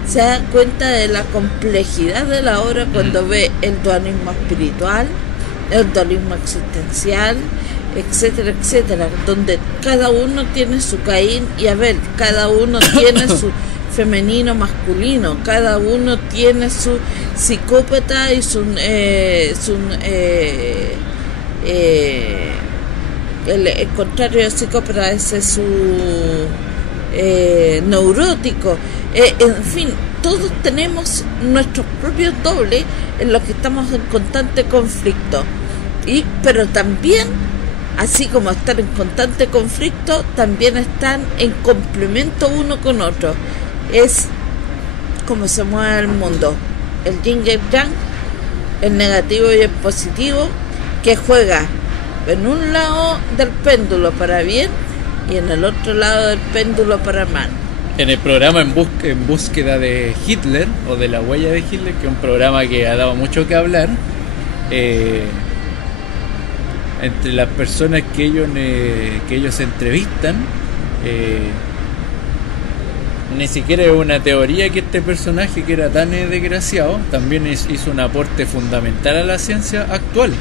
se da cuenta de la complejidad de la obra cuando ve el dualismo espiritual, el dualismo existencial, etcétera, etcétera, donde cada uno tiene su Caín y Abel, cada uno tiene su femenino, masculino, cada uno tiene su psicópata y el contrario de psicópata, ese es su neurótico, en fin, todos tenemos nuestros propios dobles en los que estamos en constante conflicto, pero también, así como están en constante conflicto, también están en complemento uno con otro. Es como se mueve el mundo, el yin y el yang, el negativo y el positivo, que juega en un lado del péndulo para bien y en el otro lado del péndulo para mal. En el programa en búsqueda de Hitler, o de la huella de Hitler, que es un programa que ha dado mucho que hablar, entre las personas que ellos entrevistan, ni siquiera es una teoría que este personaje, que era tan desgraciado, también hizo un aporte fundamental a la ciencia actual.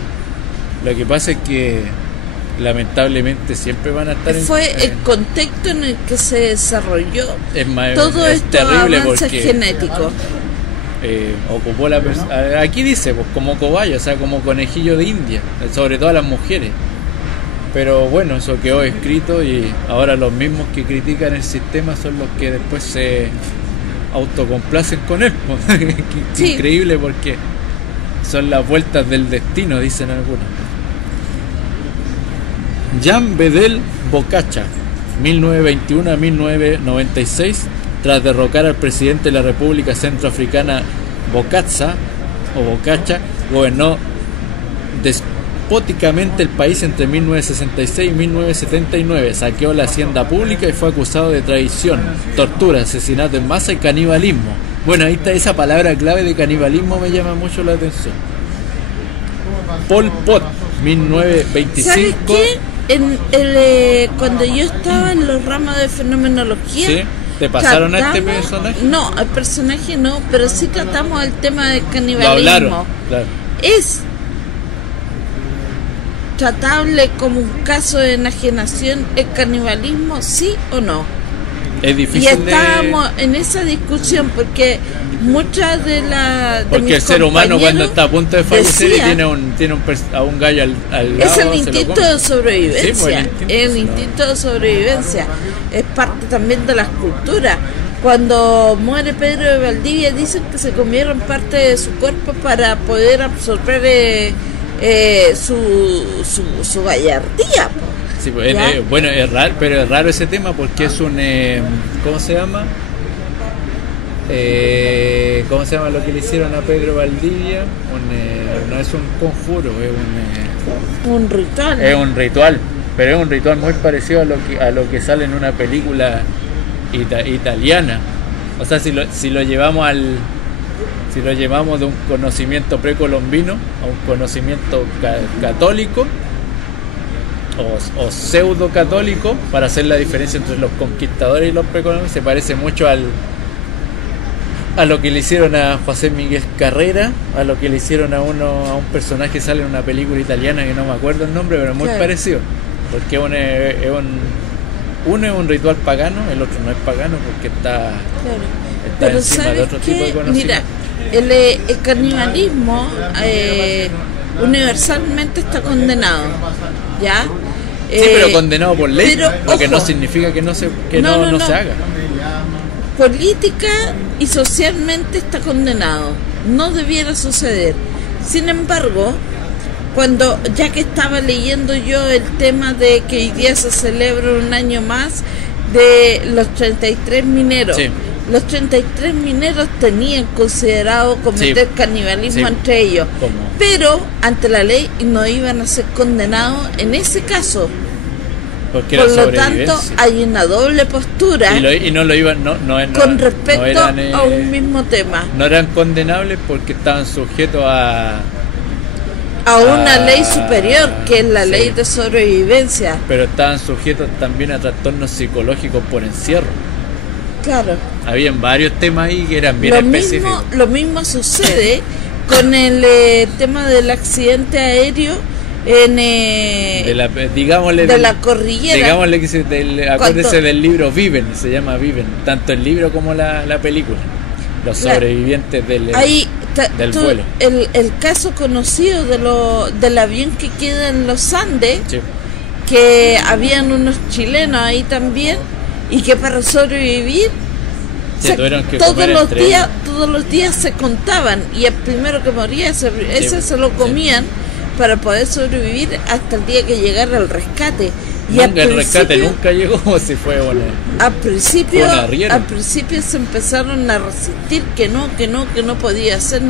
Lo que pasa es que lamentablemente siempre van a estar el contexto en el que se desarrolló todo es esto, terrible, avances porque genéticos. Ocupó aquí dice, pues, como cobayo, o sea, como conejillo de India, sobre todo a las mujeres. Pero bueno, eso quedó escrito y ahora los mismos que critican el sistema son los que después se autocomplacen con él. Sí. Increíble, porque son las vueltas del destino, dicen algunos. Jean Bedel Bocaccia, 1921 a 1996, tras derrocar al presidente de la República Centroafricana Bokassa, gobernó despóticamente el país entre 1966 y 1979, saqueó la hacienda pública y fue acusado de traición, tortura, asesinato en masa y canibalismo. Bueno, ahí está esa palabra clave de canibalismo, me llama mucho la atención. Pol Pot, 1925. ¿Sabes qué? Cuando yo estaba en los ramos de fenomenología, ¿sí? ¿Te pasaron a este personaje? No, al personaje no, pero sí tratamos el tema del canibalismo. Lo hablaron, claro. ¿Es tratable como un caso de enajenación el canibalismo, sí o no? Es difícil. Y estábamos en esa discusión porque muchas de porque el ser humano, cuando está a punto de fallecer y tiene a un gallo al lado, es el instinto de sobrevivencia. Sí, pues, el instinto de sobrevivencia es parte también de las culturas. Cuando muere Pedro de Valdivia, dicen que se comieron parte de su cuerpo para poder absorber su gallardía. Sí, pues, bueno, es raro, pero es raro ese tema porque es un ¿cómo se llama? ¿Cómo se llama lo que le hicieron a Pedro Valdivia? No es un conjuro, es un ritual. Es un ritual, pero es un ritual muy parecido a lo que sale en una película italiana. O sea, si lo llevamos de un conocimiento precolombino a un conocimiento católico o pseudo católico, para hacer la diferencia entre los conquistadores y los precolombinos, se parece mucho a lo que le hicieron a José Miguel Carrera, a lo que le hicieron a un personaje que sale en una película italiana que no me acuerdo el nombre, pero es muy parecido, porque uno es un ritual pagano, el otro no es pagano porque está pero encima de otro tipo de conocimiento. Mira, el canibalismo universalmente está condenado, ¿ya? Sí, pero condenado por ley, pero, lo que ojo, no significa que no se haga. Política y socialmente está condenado, no debiera suceder. Sin embargo, ya que estaba leyendo yo el tema de que hoy día se celebra un año más de los 33 mineros, sí. Los 33 mineros tenían considerado cometer canibalismo entre ellos, pero ante la ley no iban a ser condenados en ese caso. Porque era Por lo tanto, sobrevivencia. hay una doble postura Y no lo iban, no con respecto eran, a un mismo tema, no eran condenables porque estaban sujetos a una ley superior, que es la sí. ley de sobrevivencia. pero estaban sujetos también a trastornos psicológicos por encierro. Claro. Habían varios temas ahí que eran bien específicos. Lo mismo sucede con el tema del accidente aéreo en Digámosle de la cordillera. Digámosle que acuérdese del libro Viven, se llama Viven, tanto el libro como la película. Los sobrevivientes del vuelo. El caso conocido del avión que queda en los Andes, Sí. que habían unos chilenos ahí también, y que para sobrevivir Tuvieron que comer todos los días se contaban, y el primero que moría ese se lo comían para poder sobrevivir hasta el día que llegara el rescate. Y el rescate nunca llegó, si fue una... Al principio arriero. se empezaron a resistir que no podía ser,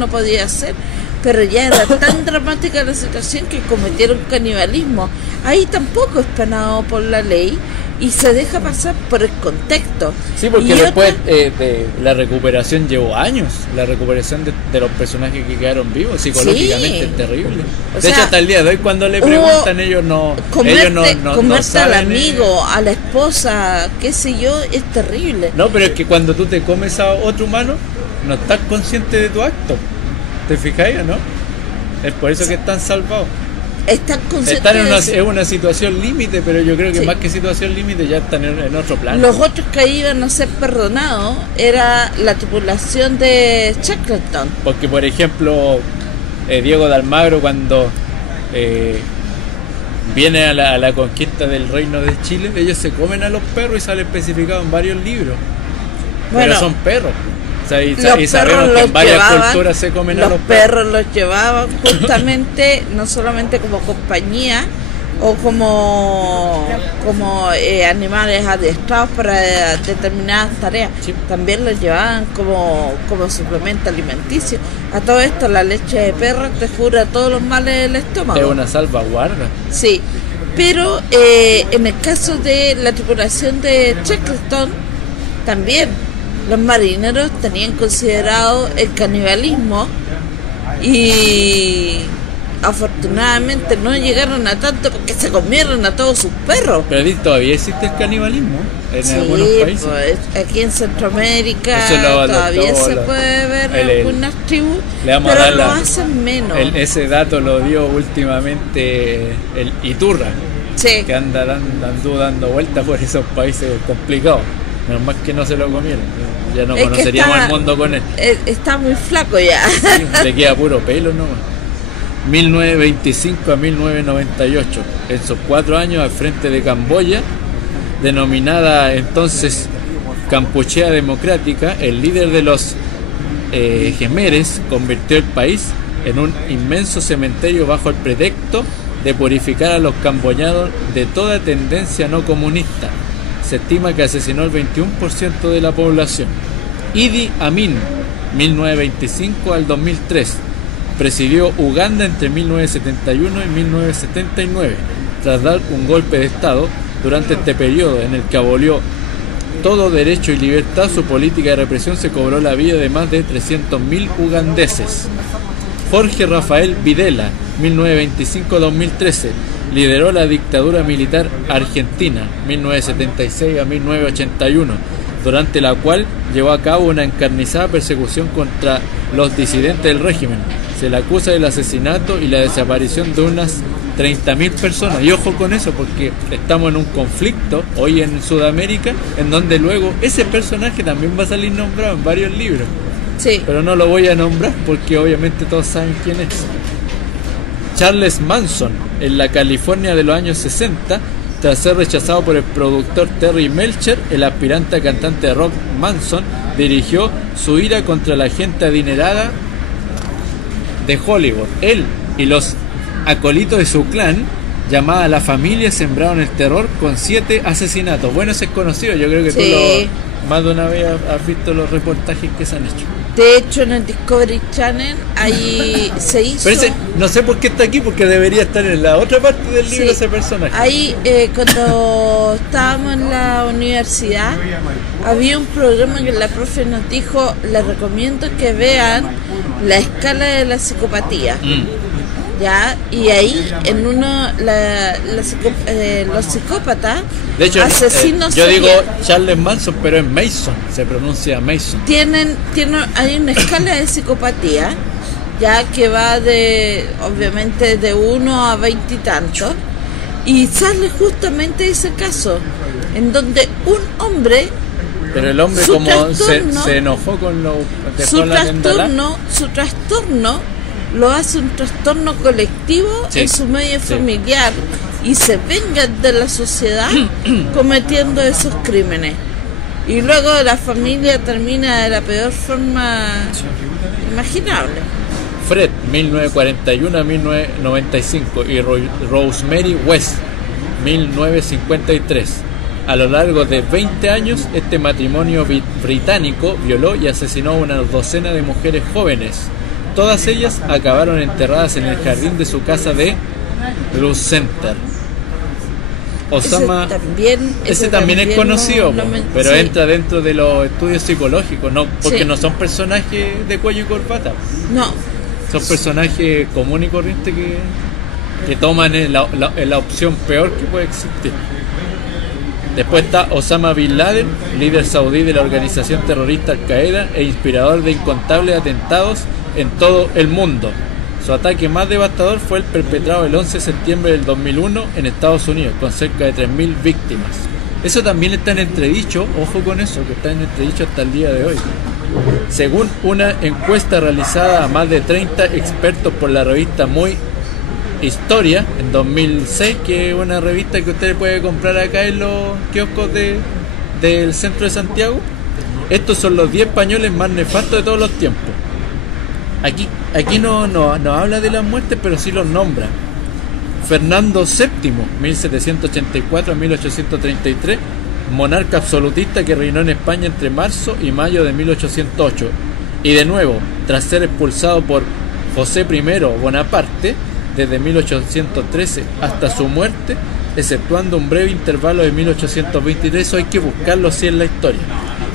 pero ya era tan dramática la situación que cometieron canibalismo. Ahí tampoco es penado por la ley y se deja pasar por el contexto. Sí, porque después de la recuperación llevó años, la recuperación de los personajes que quedaron vivos, psicológicamente es terrible. De hecho, hasta el día de hoy cuando le preguntan, ellos no comerte al saben, amigo, a la esposa, qué sé yo, es terrible. No, pero es que cuando tú te comes a otro humano, no estás consciente de tu acto. ¿Te fijáis o no? Es por eso que están salvados. Están en una situación límite, pero yo creo que más que situación límite ya están en otro plano. Los otros que iban a ser perdonados era la tripulación de Shackleton. Porque, por ejemplo, Diego de Almagro, cuando viene a la conquista del reino de Chile, ellos se comen a los perros y sale especificado en varios libros. Pero son perros. O sea, y sabemos que en varias culturas se comen a los perros. Los llevaban justamente, no solamente como compañía o como animales adiestrados para determinadas tareas, Sí. también los llevaban como suplemento alimenticio. A todo esto, la leche de perro te cura todos los males del estómago. Es una salvaguarda. Sí, pero en el caso de la tripulación de Shackleton, también los marineros tenían considerado el canibalismo y afortunadamente no llegaron a tanto porque se comieron a todos sus perros. Pero todavía existe el canibalismo en algunos países. Pues, aquí en Centroamérica Eso todavía se puede ver en algunas tribus, le vamos pero a dar lo hacen menos. Ese dato lo dio últimamente el Iturra, Sí. que anduvo dando vueltas por esos países complicados. Menos mal que no se lo comieron. Ya no conoceríamos el mundo con él. Está muy flaco ya. Sí, le queda puro pelo nomás. 1925 a 1998. En sus 4 años al frente de Camboya, denominada entonces Kampuchea Democrática, el líder de los Jemeres convirtió el país en un inmenso cementerio bajo el pretexto de purificar a los camboyanos de toda tendencia no comunista. Se estima que asesinó el 21% de la población. Idi Amin, 1925 al 2003, presidió Uganda entre 1971 y 1979. Tras dar un golpe de Estado, durante este periodo en el que abolió todo derecho y libertad, su política de represión se cobró la vida de más de 300.000 ugandeses. Jorge Rafael Videla, 1925-2013, lideró la dictadura militar argentina, 1976 a 1981, durante la cual llevó a cabo una encarnizada persecución contra los disidentes del régimen. Se le acusa del asesinato y la desaparición de unas 30.000 personas. Y ojo con eso, porque estamos en un conflicto hoy en Sudamérica, en donde luego ese personaje también va a salir nombrado en varios libros. Sí. Pero no lo voy a nombrar porque obviamente todos saben quién es. Charles Manson, en la California de los años 60, tras ser rechazado por el productor Terry Melcher, el aspirante a cantante de rock Manson dirigió su ira contra la gente adinerada de Hollywood. Él y los acólitos de su clan, llamada La Familia, sembraron el terror con 7 asesinatos. Bueno, ese es conocido, yo creo que tú más de una vez has visto los reportajes que se han hecho. De hecho, en el Discovery Channel ahí se hizo... Pero no sé por qué está aquí, porque debería estar en la otra parte del libro ese personaje. Ahí, cuando estábamos en la universidad, había un programa que la profe nos dijo, les recomiendo que vean la escala de la psicopatía. ¿Ya? Y ahí, en uno, los psicópatas, de hecho, asesinos yo digo Charles Manson, pero es Mason, se pronuncia Mason. Hay una escala de psicopatía, ya que va obviamente de 1 a 20 y tantos, y sale justamente ese caso, en donde un hombre... Pero el hombre como se enojó con lo... Su trastorno lo hace un trastorno colectivo en su medio familiar y se venga de la sociedad cometiendo esos crímenes. Y luego la familia termina de la peor forma imaginable. Fred, 1941 a 1995, y Rosemary West, 1953. A lo largo de 20 años, este matrimonio británico violó y asesinó a una docena de mujeres jóvenes. Todas ellas acabaron enterradas en el jardín de su casa de Gloucester. Osama, ese también es conocido, pero entra dentro de los estudios psicológicos, no, porque no son personajes de cuello y corbata. No. Son personajes común y corriente que toman la opción peor que puede existir. Después está Osama Bin Laden, líder saudí de la organización terrorista Al-Qaeda e inspirador de incontables atentados en todo el mundo. Su ataque más devastador fue el perpetrado el 11 de septiembre del 2001 en Estados Unidos, con cerca de 3.000 víctimas. Eso también está en entredicho, ojo con eso, que está en entredicho hasta el día de hoy. Según una encuesta realizada a más de 30 expertos por la revista Muy Historia, en 2006, que es una revista que usted puede comprar acá en los kioscos del centro de Santiago, estos son los 10 españoles más nefastos de todos los tiempos. Aquí no habla de las muertes, pero sí los nombra. Fernando VII, 1784 a 1833, monarca absolutista que reinó en España entre marzo y mayo de 1808. Y de nuevo, tras ser expulsado por José I Bonaparte, desde 1813 hasta su muerte, exceptuando un breve intervalo de 1823, eso hay que buscarlo así en la historia.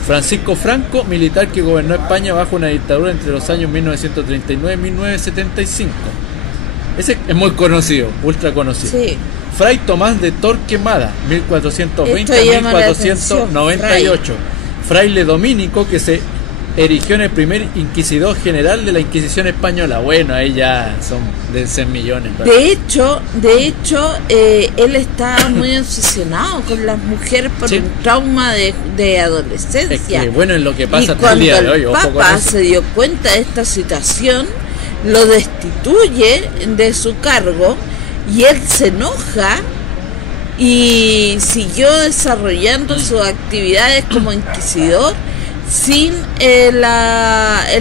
Francisco Franco, militar que gobernó España bajo una dictadura entre los años 1939 y 1975. Ese es muy conocido, ultra conocido. Sí. Fray Tomás de Torquemada, 1420 a 1498. Fraile dominico que se erigió en el primer inquisidor general de la Inquisición española. Bueno, ahí ya son de 100 millones. ¿verdad? De hecho, él está muy obsesionado con las mujeres por un trauma de adolescencia. Es que, bueno, es lo que pasa hasta el día de hoy. Y cuando el Papa se dio cuenta de esta situación, lo destituye de su cargo y él se enoja y siguió desarrollando sus actividades como inquisidor sin el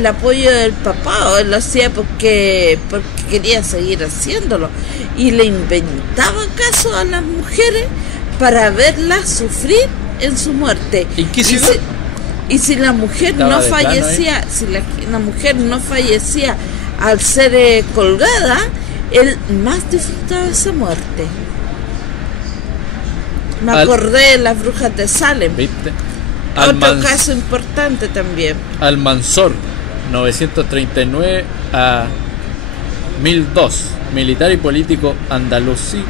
apoyo del papá. Él lo hacía porque quería seguir haciéndolo y le inventaba casos a las mujeres para verlas sufrir en su muerte. Y si la mujer no fallecía, la mujer no fallecía al ser colgada, él más disfrutaba de esa muerte. Me acordé de las brujas de Salem. ¿Viste? Otro caso importante también. Almanzor, 939 a 1002, militar y político andalusí.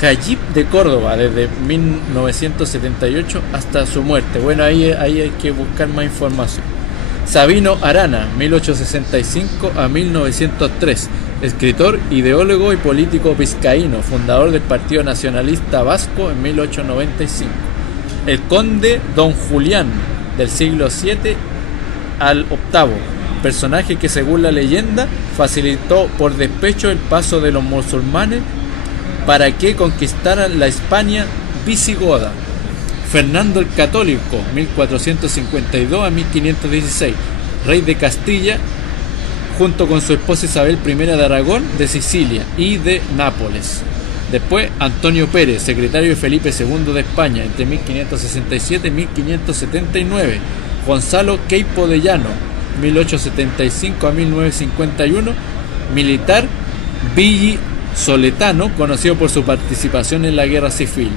Jayip de Córdoba, desde 1978 hasta su muerte. Bueno, ahí hay que buscar más información. Sabino Arana, 1865 a 1903, escritor, ideólogo y político vizcaíno, fundador del Partido Nacionalista Vasco en 1895. El conde Don Julián, del siglo VII al VIII, personaje que según la leyenda facilitó por despecho el paso de los musulmanes para que conquistaran la España visigoda. Fernando el Católico, 1452 a 1516, rey de Castilla, junto con su esposa Isabel I de Aragón, de Sicilia y de Nápoles. Después, Antonio Pérez, secretario de Felipe II de España, entre 1567 y 1579. Gonzalo Queipo de Llano, 1875 a 1951, militar vallisoletano, conocido por su participación en la Guerra Civil.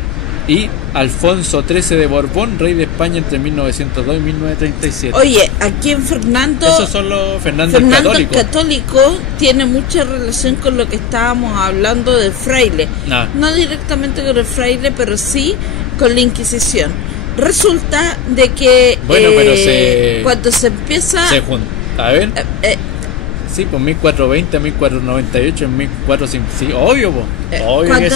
Y Alfonso XIII de Borbón, rey de España entre 1902 y 1937. Oye, aquí en Fernando... Esos son los Fernando el Católico tiene mucha relación con lo que estábamos hablando de fraile. No directamente con el fraile, pero sí con la Inquisición. Resulta de que pero cuando se empieza... A ver... sí, pues 1420, 1498, 1450... Sí, obvio, obvio que sí,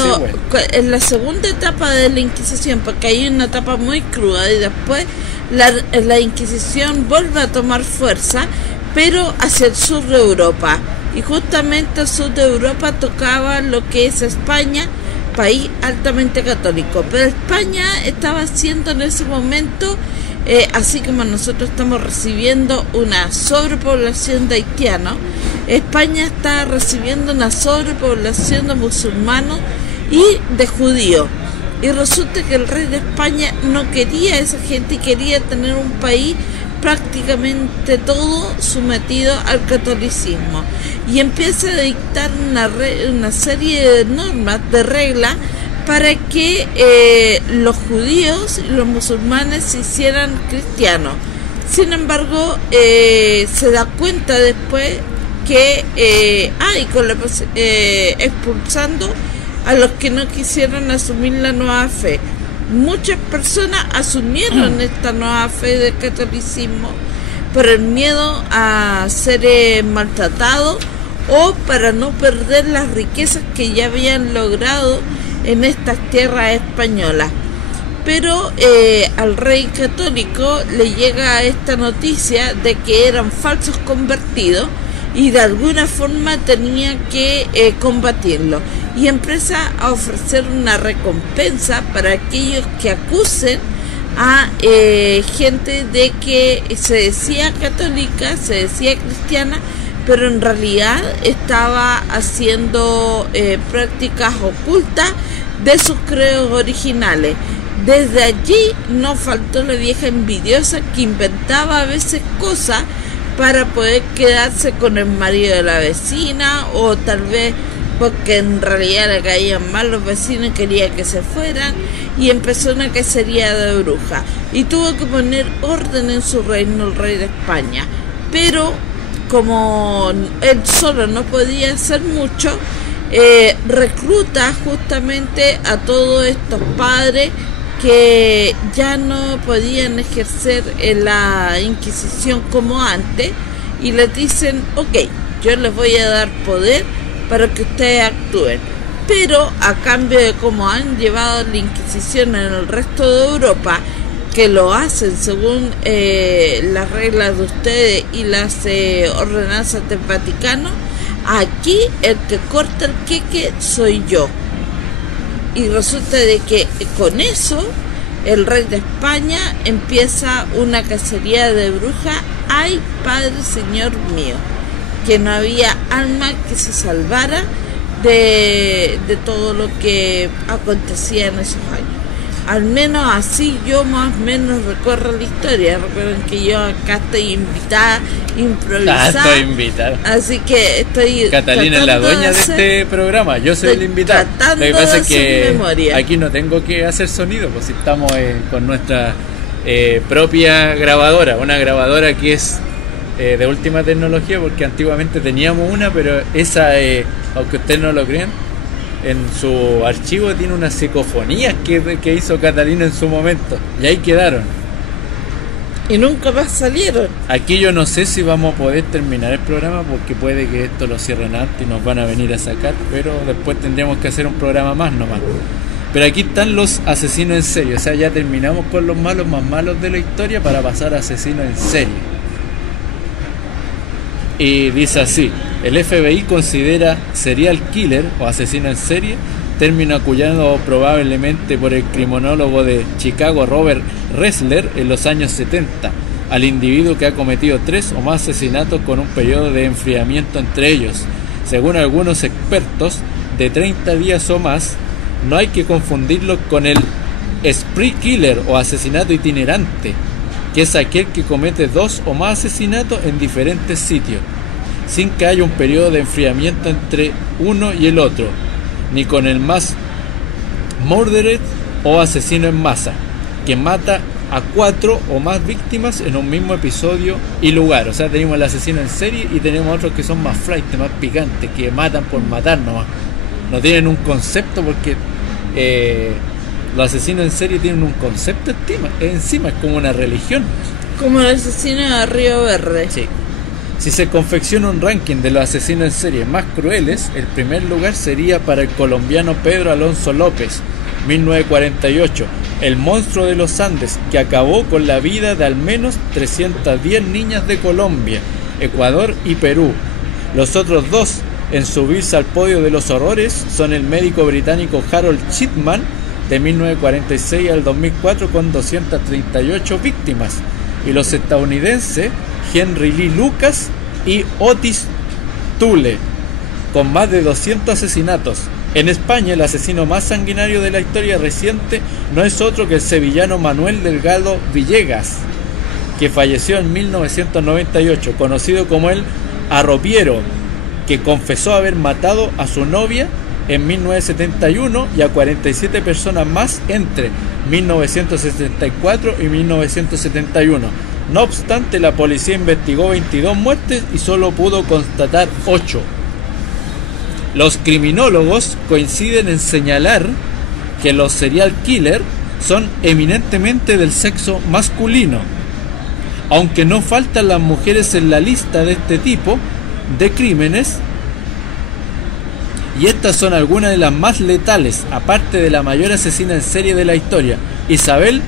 en la segunda etapa de la Inquisición, porque hay una etapa muy cruda y después la Inquisición vuelve a tomar fuerza, pero hacia el sur de Europa. Y justamente el sur de Europa tocaba lo que es España, país altamente católico. Pero España estaba siendo en ese momento... así como nosotros estamos recibiendo una sobrepoblación de haitianos, España está recibiendo una sobrepoblación de musulmanes y de judíos. Y resulta que el rey de España no quería a esa gente y quería tener un país prácticamente todo sometido al catolicismo. Y empieza a dictar una serie de normas, de reglas, para que los judíos y los musulmanes se hicieran cristianos. Sin embargo, se da cuenta después que expulsando a los que no quisieran asumir la nueva fe. Muchas personas asumieron esta nueva fe del catolicismo por el miedo a ser maltratados o para no perder las riquezas que ya habían logrado en estas tierras españolas. Pero al rey católico le llega esta noticia de que eran falsos convertidos y de alguna forma tenía que combatirlo, y empieza a ofrecer una recompensa para aquellos que acusen a gente de que se decía católica, se decía cristiana, pero en realidad estaba haciendo prácticas ocultas de sus credos originales. Desde allí no faltó la vieja envidiosa que inventaba a veces cosas para poder quedarse con el marido de la vecina, o tal vez porque en realidad le caían mal los vecinos y quería que se fueran, y empezó una cacería de brujas y tuvo que poner orden en su reino el rey de España. Pero como él solo no podía hacer mucho, recluta justamente a todos estos padres que ya no podían ejercer la Inquisición como antes, y les dicen: ok, yo les voy a dar poder para que ustedes actúen, pero a cambio de cómo han llevado la Inquisición en el resto de Europa, que lo hacen según las reglas de ustedes y las ordenanzas del Vaticano, aquí el que corta el queque soy yo. Y resulta de que con eso el rey de España empieza una cacería de brujas. ¡Ay, Padre Señor mío! Que no había alma que se salvara de todo lo que acontecía en esos años. Al menos así yo más o menos recorro la historia. Recuerden que yo acá estoy invitada, improvisada. Estoy invitada. Así que estoy... Catalina es la dueña de este programa, yo soy el invitado. Lo que pasa es que aquí no tengo que hacer sonido, pues estamos con nuestra propia grabadora. Una grabadora que es de última tecnología, porque antiguamente teníamos una, pero esa, aunque ustedes no lo crean, en su archivo tiene unas psicofonías que hizo Catalina en su momento, y ahí quedaron. Y nunca más salieron. Aquí yo no sé si vamos a poder terminar el programa, porque puede que esto lo cierren antes y nos van a venir a sacar, pero después tendríamos que hacer un programa más nomás. Pero aquí están los asesinos en serie, o sea, ya terminamos con los malos más malos de la historia para pasar a asesinos en serie. Y dice así: el FBI considera serial killer o asesino en serie, término acuñado probablemente por el criminólogo de Chicago Robert Ressler en los años 70, al individuo que ha cometido 3 o más asesinatos con un periodo de enfriamiento entre ellos. Según algunos expertos, de 30 días o más. No hay que confundirlo con el spree killer o asesinato itinerante, que es aquel que comete 2 o más asesinatos en diferentes sitios, sin que haya un periodo de enfriamiento entre uno y el otro, ni con el mass murderer o asesino en masa, que mata a 4 o más víctimas en un mismo episodio y lugar. O sea, tenemos el asesino en serie y tenemos otros que son más flight, más picantes, que matan por matar nomás. No tienen un concepto porque los asesinos en serie tienen un concepto encima, es como una religión. Como el asesino de Río Verde. Sí. Si se confecciona un ranking de los asesinos en serie más crueles, el primer lugar sería para el colombiano Pedro Alonso López, 1948, el monstruo de los Andes, que acabó con la vida de al menos 310 niñas de Colombia, Ecuador y Perú. Los otros dos en subirse al podio de los horrores son el médico británico Harold Chipman, de 1946 al 2004, con 238 víctimas, y los estadounidenses Henry Lee Lucas y Otis Toole, con más de 200 asesinatos. En España, el asesino más sanguinario de la historia reciente no es otro que el sevillano Manuel Delgado Villegas, que falleció en 1998, conocido como el Arropiero, que confesó haber matado a su novia en 1971 y a 47 personas más entre 1974 y 1971. No obstante, la policía investigó 22 muertes y solo pudo constatar 8. Los criminólogos coinciden en señalar que los serial killers son eminentemente del sexo masculino, aunque no faltan las mujeres en la lista de este tipo de crímenes, y estas son algunas de las más letales, aparte de la mayor asesina en serie de la historia, Isabel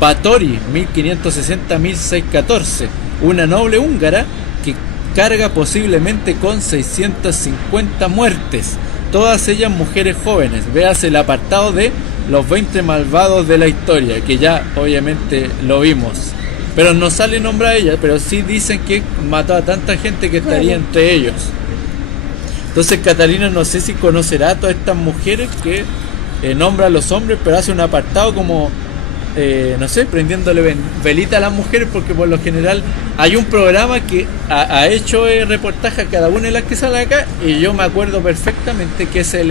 Báthory, 1560-1614, una noble húngara que carga posiblemente con 650 muertes, todas ellas mujeres jóvenes. Véase el apartado de los 20 malvados de la historia, que ya obviamente lo vimos, pero no sale nombre a ella, pero sí dicen que mató a tanta gente que estaría entre ellos. Entonces Catalina, no sé si conocerá a todas estas mujeres que nombra a los hombres, pero hace un apartado como no sé, prendiéndole velita a las mujeres, porque por lo general hay un programa que ha hecho reportaje a cada una de las que salen acá, y yo me acuerdo perfectamente que es el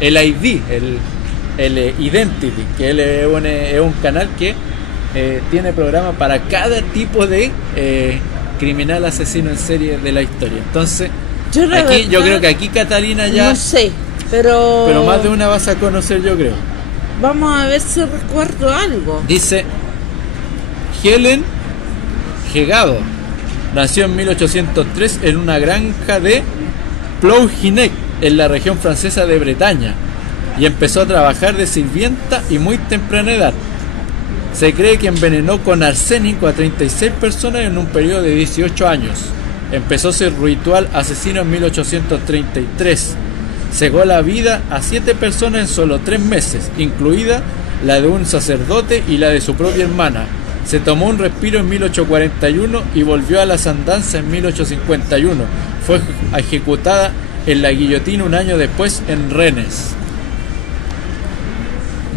ID, el Identity, que es un canal que tiene programa para cada tipo de criminal asesino en serie de la historia. Entonces yo creo que aquí Catalina ya no sé, pero más de una vas a conocer, yo creo. Vamos a ver si recuerdo algo. Dice Helen Hegado nació en 1803 en una granja de Plouhinec, en la región francesa de Bretaña, y empezó a trabajar de sirvienta y muy temprana edad. Se cree que envenenó con arsénico a 36 personas en un periodo de 18 años. Empezó su ritual asesino en 1833. Cegó la vida a 7 personas en solo 3 meses, incluida la de un sacerdote y la de su propia hermana. Se tomó un respiro en 1841 y volvió a las andanzas en 1851. Fue ejecutada en la guillotina un año después en Rennes.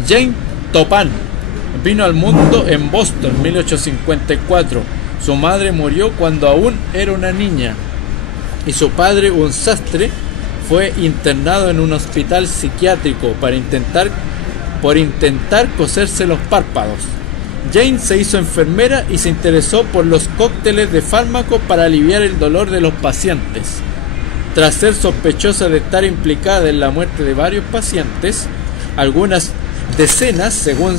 Jane Toppan vino al mundo en Boston en 1854. Su madre murió cuando aún era una niña y su padre, un sastre, fue internado en un hospital psiquiátrico por intentar coserse los párpados. Jane se hizo enfermera y se interesó por los cócteles de fármacos para aliviar el dolor de los pacientes. Tras ser sospechosa de estar implicada en la muerte de varios pacientes, algunas decenas, según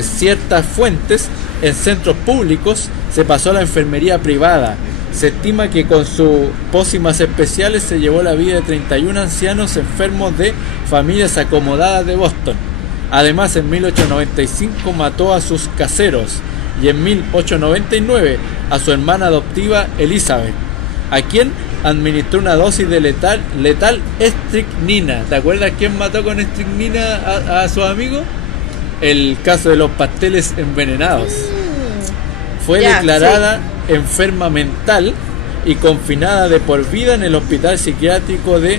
ciertas fuentes, en centros públicos, se pasó a la enfermería privada. Se estima que con sus pócimas especiales se llevó la vida de 31 ancianos enfermos de familias acomodadas de Boston. Además, en 1895 mató a sus caseros y en 1899 a su hermana adoptiva Elizabeth, a quien administró una dosis de letal estricnina. ¿Te acuerdas quién mató con estricnina a sus amigos? El caso de los pasteles envenenados. Fue declarada enferma mental y confinada de por vida en el hospital psiquiátrico de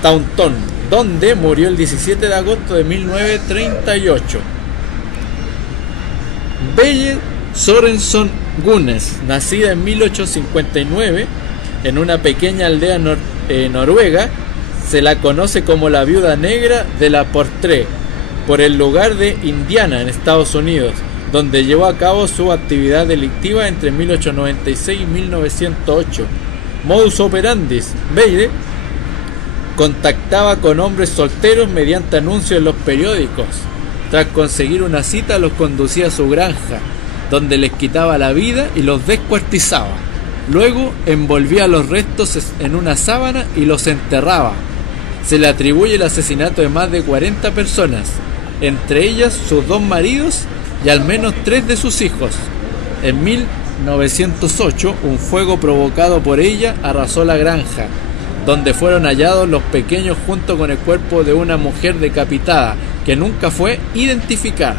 Taunton, donde murió el 17 de agosto de 1938. Belle Sorenson Gunnes, nacida en 1859 en una pequeña aldea noruega, se la conoce como la viuda negra de la Portré, por el lugar de Indiana, en Estados Unidos, donde llevó a cabo su actividad delictiva entre 1896 y 1908. Modus operandi: Beire contactaba con hombres solteros mediante anuncios en los periódicos. Tras conseguir una cita, los conducía a su granja, donde les quitaba la vida y los descuartizaba. Luego envolvía los restos en una sábana y los enterraba. Se le atribuye el asesinato de más de 40 personas, entre ellas sus 2 maridos y al menos 3 de sus hijos. En 1908, un fuego provocado por ella arrasó la granja, donde fueron hallados los pequeños junto con el cuerpo de una mujer decapitada, que nunca fue identificada.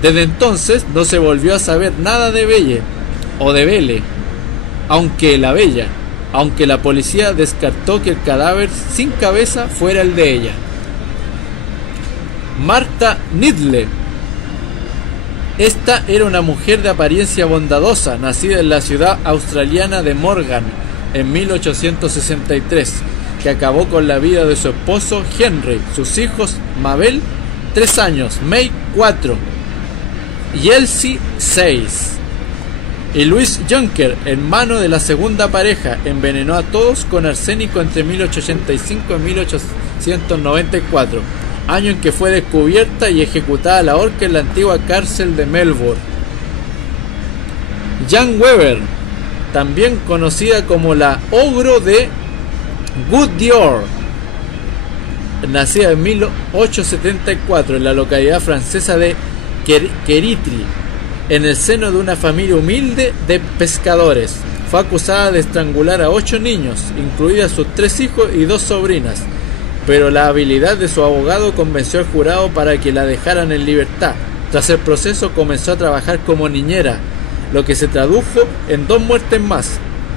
Desde entonces no se volvió a saber nada de Belle o de Belle, aunque la policía descartó que el cadáver sin cabeza fuera el de ella. Martha Needle. Esta era una mujer de apariencia bondadosa, nacida en la ciudad australiana de Morgan en 1863, que acabó con la vida de su esposo Henry, sus hijos Mabel, 3 años, May, 4, y Elsie, 6. Y Louis Junker, hermano de la segunda pareja, envenenó a todos con arsénico entre 1885 y 1894, año en que fue descubierta y ejecutada a la horca en la antigua cárcel de Melbourne. Jan Weber, también conocida como la Ogro de Goodyear, nacida en 1874 en la localidad francesa de Queritri, en el seno de una familia humilde de pescadores. Fue acusada de estrangular a 8 niños, incluidas sus 3 hijos y 2 sobrinas, pero la habilidad de su abogado convenció al jurado para que la dejaran en libertad. Tras el proceso comenzó a trabajar como niñera, lo que se tradujo en 2 muertes más.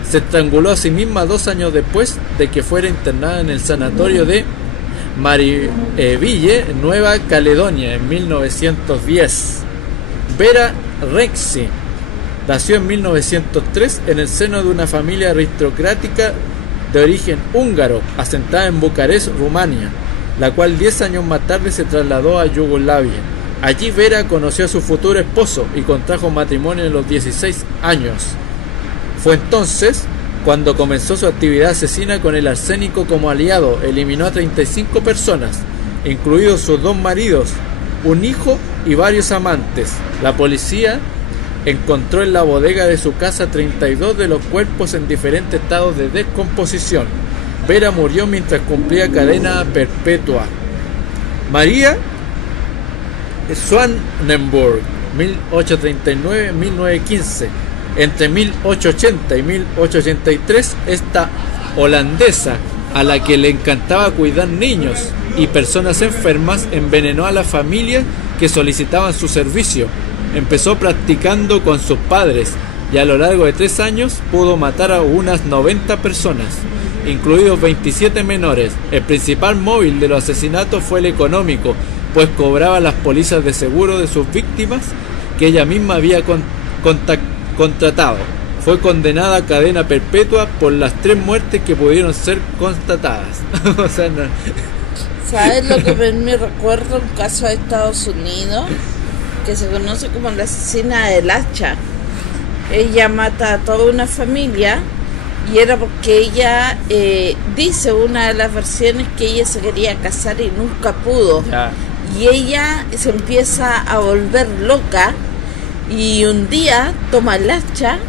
Se estranguló a sí misma 2 años después de que fuera internada en el sanatorio de Marieville, Nueva Caledonia, en 1910. Vera Rexi nació en 1903 en el seno de una familia aristocrática de origen húngaro, asentada en Bucarest, Rumania, la cual 10 años más tarde se trasladó a Yugoslavia. Allí Vera conoció a su futuro esposo y contrajo matrimonio en los 16 años. Fue entonces cuando comenzó su actividad asesina con el arsénico como aliado. Eliminó a 35 personas, incluidos sus 2 maridos, un hijo y varios amantes. La policía encontró en la bodega de su casa 32 de los cuerpos en diferentes estados de descomposición. Vera murió mientras cumplía cadena perpetua. María Swanenburg, 1839-1915. Entre 1880 y 1883, esta holandesa, a la que le encantaba cuidar niños y personas enfermas, envenenó a las familias que solicitaban su servicio. Empezó practicando con sus padres y a lo largo de 3 años pudo matar a unas 90 personas, incluidos 27 menores. El principal móvil de los asesinatos fue el económico, pues cobraba las pólizas de seguro de sus víctimas que ella misma había contratado. Fue condenada a cadena perpetua por las 3 muertes que pudieron ser constatadas. O sea, no. ¿Sabes lo que me recuerda un caso de Estados Unidos que se conoce como la asesina del hacha? Ella mata a toda una familia y era porque ella dice una de las versiones que ella se quería casar y nunca pudo. Ya. Y ella se empieza a volver loca y un día toma el hacha,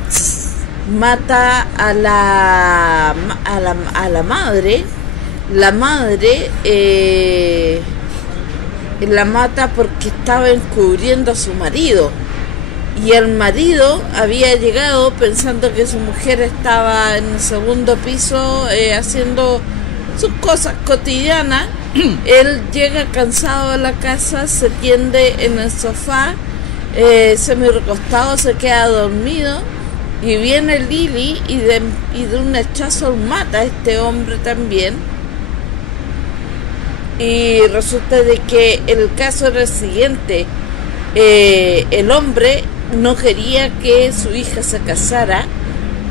mata a la madre. La madre la mata porque estaba encubriendo a su marido, y el marido había llegado pensando que su mujer estaba en el segundo piso haciendo sus cosas cotidianas. Él llega cansado a la casa, se tiende en el sofá, semi recostado, se queda dormido, y viene Lily y de un hachazo mata a este hombre también. Y resulta de que el caso era el siguiente: el hombre no quería que su hija se casara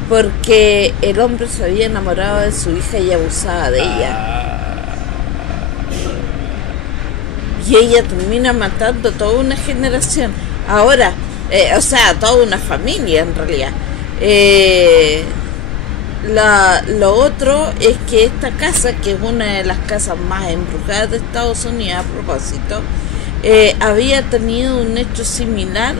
porque el hombre se había enamorado de su hija y abusaba de ella. Y ella termina matando toda una generación. Ahora, o sea, toda una familia en realidad. Lo otro es que esta casa, que es una de las casas más embrujadas de Estados Unidos, a propósito, había tenido un hecho similar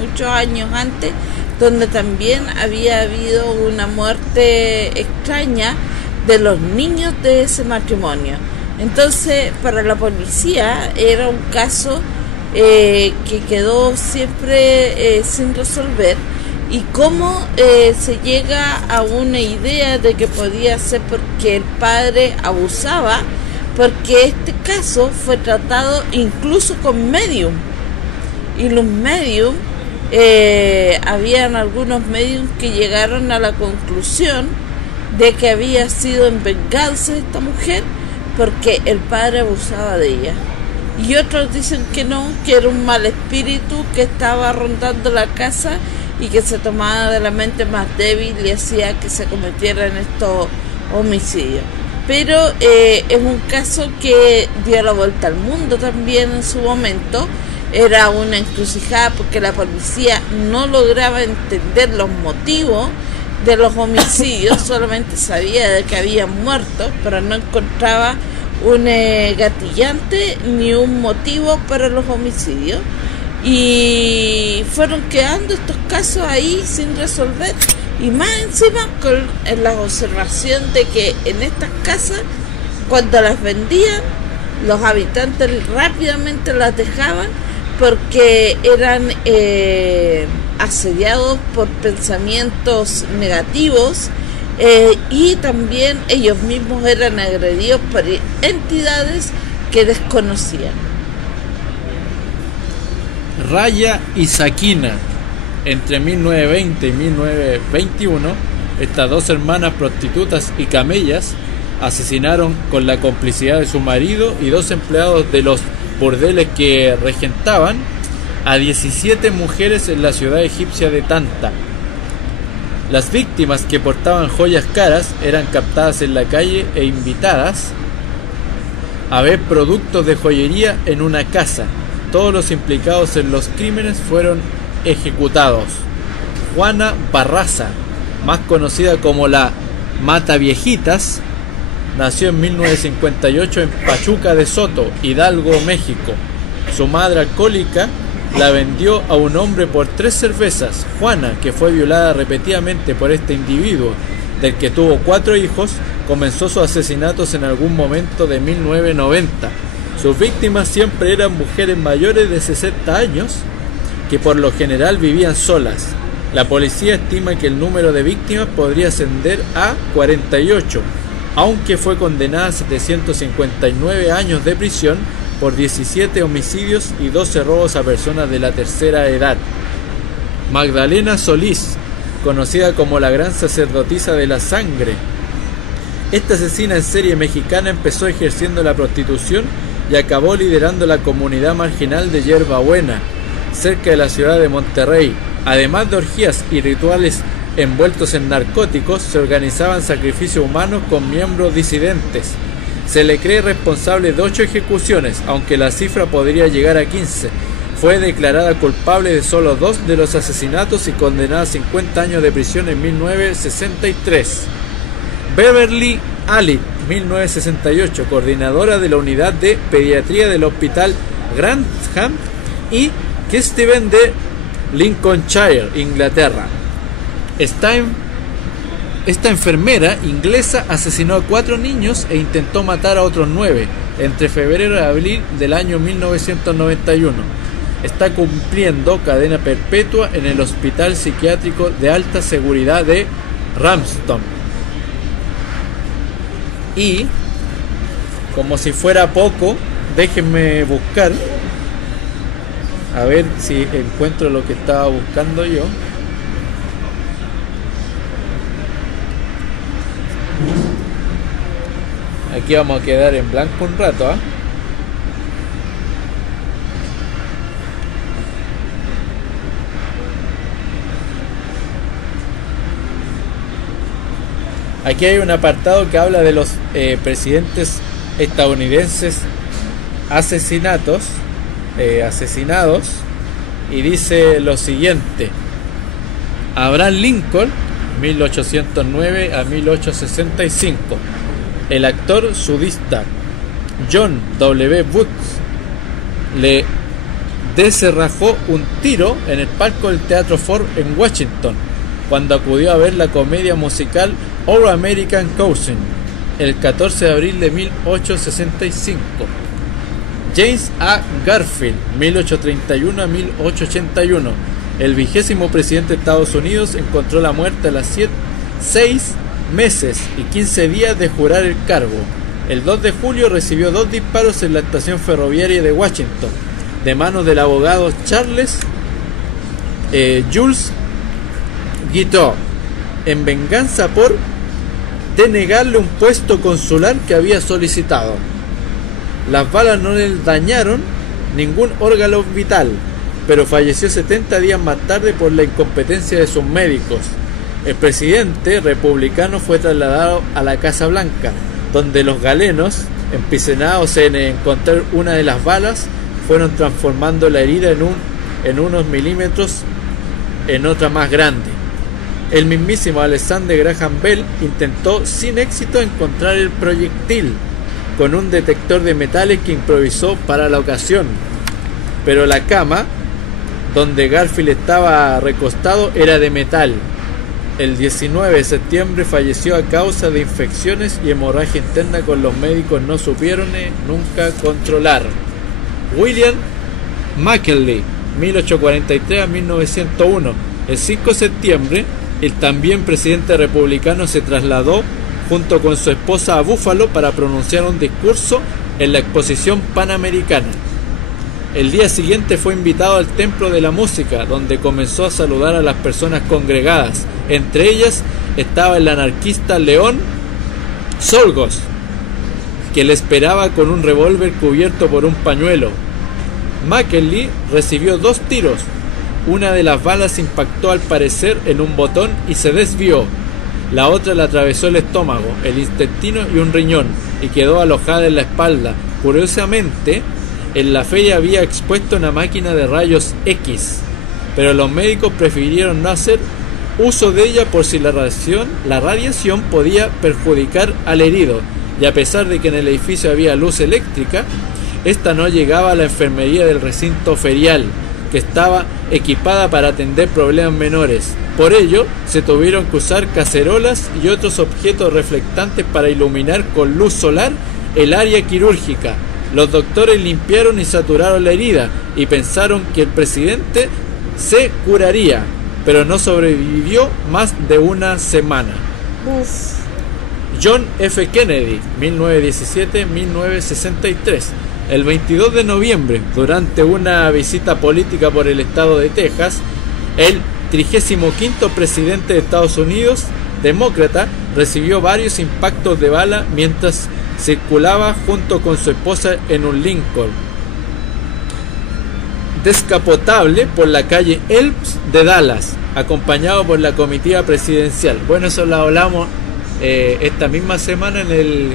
muchos años antes, donde también había habido una muerte extraña de los niños de ese matrimonio. Entonces, para la policía era un caso que quedó siempre sin resolver. Y cómo se llega a una idea de que podía ser porque el padre abusaba, porque este caso fue tratado incluso con medium. Y los medium, habían algunos medium que llegaron a la conclusión de que había sido en venganza de esta mujer porque el padre abusaba de ella. Y otros dicen que no, que era un mal espíritu que estaba rondando la casa y que se tomaba de la mente más débil y hacía que se cometieran estos homicidios. Pero es un caso que dio la vuelta al mundo también en su momento. Era una encrucijada porque la policía no lograba entender los motivos de los homicidios, solamente sabía de que habían muerto, pero no encontraba un gatillante ni un motivo para los homicidios. Y fueron quedando estos casos ahí sin resolver, y más encima con la observación de que en estas casas, cuando las vendían, los habitantes rápidamente las dejaban porque eran asediados por pensamientos negativos, y también ellos mismos eran agredidos por entidades que desconocían. Raya y Sakina. Entre 1920 y 1921, estas dos hermanas prostitutas y camellas asesinaron con la complicidad de su marido y dos empleados de los burdeles que regentaban a 17 mujeres en la ciudad egipcia de Tanta. Las víctimas, que portaban joyas caras, eran captadas en la calle e invitadas a ver productos de joyería en una casa. Todos los implicados en los crímenes fueron ejecutados. Juana Barraza, más conocida como la Mata Viejitas, nació en 1958 en Pachuca de Soto, Hidalgo, México. Su madre alcohólica la vendió a un hombre por 3 cervezas. Juana, que fue violada repetidamente por este individuo, del que tuvo 4 hijos, comenzó sus asesinatos en algún momento de 1990. Sus víctimas siempre eran mujeres mayores de 60 años, que por lo general vivían solas. La policía estima que el número de víctimas podría ascender a 48, aunque fue condenada a 759 años de prisión por 17 homicidios y 12 robos a personas de la tercera edad. Magdalena Solís, conocida como la gran sacerdotisa de la sangre. Esta asesina en serie mexicana empezó ejerciendo la prostitución y acabó liderando la comunidad marginal de Hierbabuena, cerca de la ciudad de Monterrey. Además de orgías y rituales envueltos en narcóticos, se organizaban sacrificios humanos con miembros disidentes. Se le cree responsable de 8 ejecuciones, aunque la cifra podría llegar a 15. Fue declarada culpable de solo 2 de los asesinatos y condenada a 50 años de prisión en 1963. Beverly Allitt, 1968, coordinadora de la unidad de pediatría del Hospital Grantham y Kesteven de Lincolnshire, Inglaterra. Esta enfermera inglesa asesinó a 4 niños e intentó matar a otros 9 entre febrero y abril del año 1991. Está cumpliendo cadena perpetua en el Hospital Psiquiátrico de Alta Seguridad de Ramston. Y, como si fuera poco, déjenme buscar, a ver si encuentro lo que estaba buscando yo. Aquí vamos a quedar en blanco un rato, ¿eh? Aquí hay un apartado que habla de los presidentes estadounidenses asesinados, y dice lo siguiente: Abraham Lincoln, 1809 a 1865. El actor sudista John W. Booth le deserrajó un tiro en el palco del Teatro Ford en Washington cuando acudió a ver la comedia musical Our American Cousin el 14 de abril de 1865. James A. Garfield, 1831 a 1881. El 20º presidente de Estados Unidos encontró la muerte a las 6 meses y 15 días de jurar el cargo. El 2 de julio recibió 2 disparos en la estación ferroviaria de Washington, de manos del abogado Charles Jules Guiteau, en venganza por denegarle un puesto consular que había solicitado. Las balas no le dañaron ningún órgano vital, pero falleció 70 días más tarde por la incompetencia de sus médicos. El presidente republicano fue trasladado a la Casa Blanca, donde los galenos, empecinados en encontrar una de las balas, fueron transformando la herida en unos milímetros en otra más grande. El mismísimo Alexander Graham Bell intentó sin éxito encontrar el proyectil con un detector de metales que improvisó para la ocasión, pero la cama donde Garfield estaba recostado era de metal. El 19 de septiembre falleció a causa de infecciones y hemorragia interna que los médicos no supieron nunca controlar. William McKinley, 1843 a 1901. El 5 de septiembre, el también presidente republicano se trasladó junto con su esposa a Buffalo para pronunciar un discurso en la exposición panamericana. El día siguiente fue invitado al Templo de la Música, donde comenzó a saludar a las personas congregadas. Entre ellas estaba el anarquista León Sorgos, que le esperaba con un revólver cubierto por un pañuelo. McKinley recibió 2 tiros. Una de las balas impactó al parecer en un botón y se desvió. La otra le atravesó el estómago, el intestino y un riñón, y quedó alojada en la espalda. Curiosamente, en la feria había expuesto una máquina de rayos X, pero los médicos prefirieron no hacer uso de ella por si la radiación podía perjudicar al herido, y a pesar de que en el edificio había luz eléctrica, esta no llegaba a la enfermería del recinto ferial, que estaba equipada para atender problemas menores. Por ello, se tuvieron que usar cacerolas y otros objetos reflectantes para iluminar con luz solar el área quirúrgica. Los doctores limpiaron y saturaron la herida y pensaron que el presidente se curaría, pero no sobrevivió más de una semana. Uf. John F. Kennedy, 1917-1963. El 22 de noviembre, durante una visita política por el estado de Texas, el 35º presidente de Estados Unidos, demócrata, recibió varios impactos de bala mientras circulaba junto con su esposa en un Lincoln descapotable por la calle Elms de Dallas, acompañado por la comitiva presidencial. Bueno, eso lo hablamos esta misma semana en el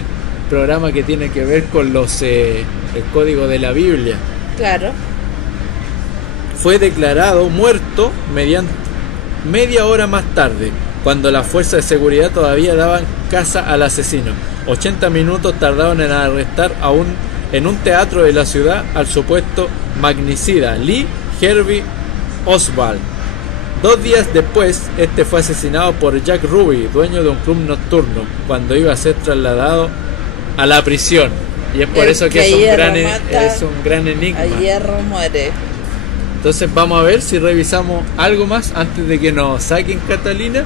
programa que tiene que ver con el código de la Biblia. Claro. Fue declarado muerto media hora más tarde, cuando las fuerzas de seguridad todavía daban caza al asesino. 80 minutos tardaron en arrestar en un teatro de la ciudad al supuesto magnicida Lee Harvey Oswald. 2 días después, este fue asesinado por Jack Ruby, dueño de un club nocturno, cuando iba a ser trasladado a la prisión. Y es por eso que es un gran enigma. A hierro muere. Entonces vamos a ver si revisamos algo más antes de que nos saquen, Catalina,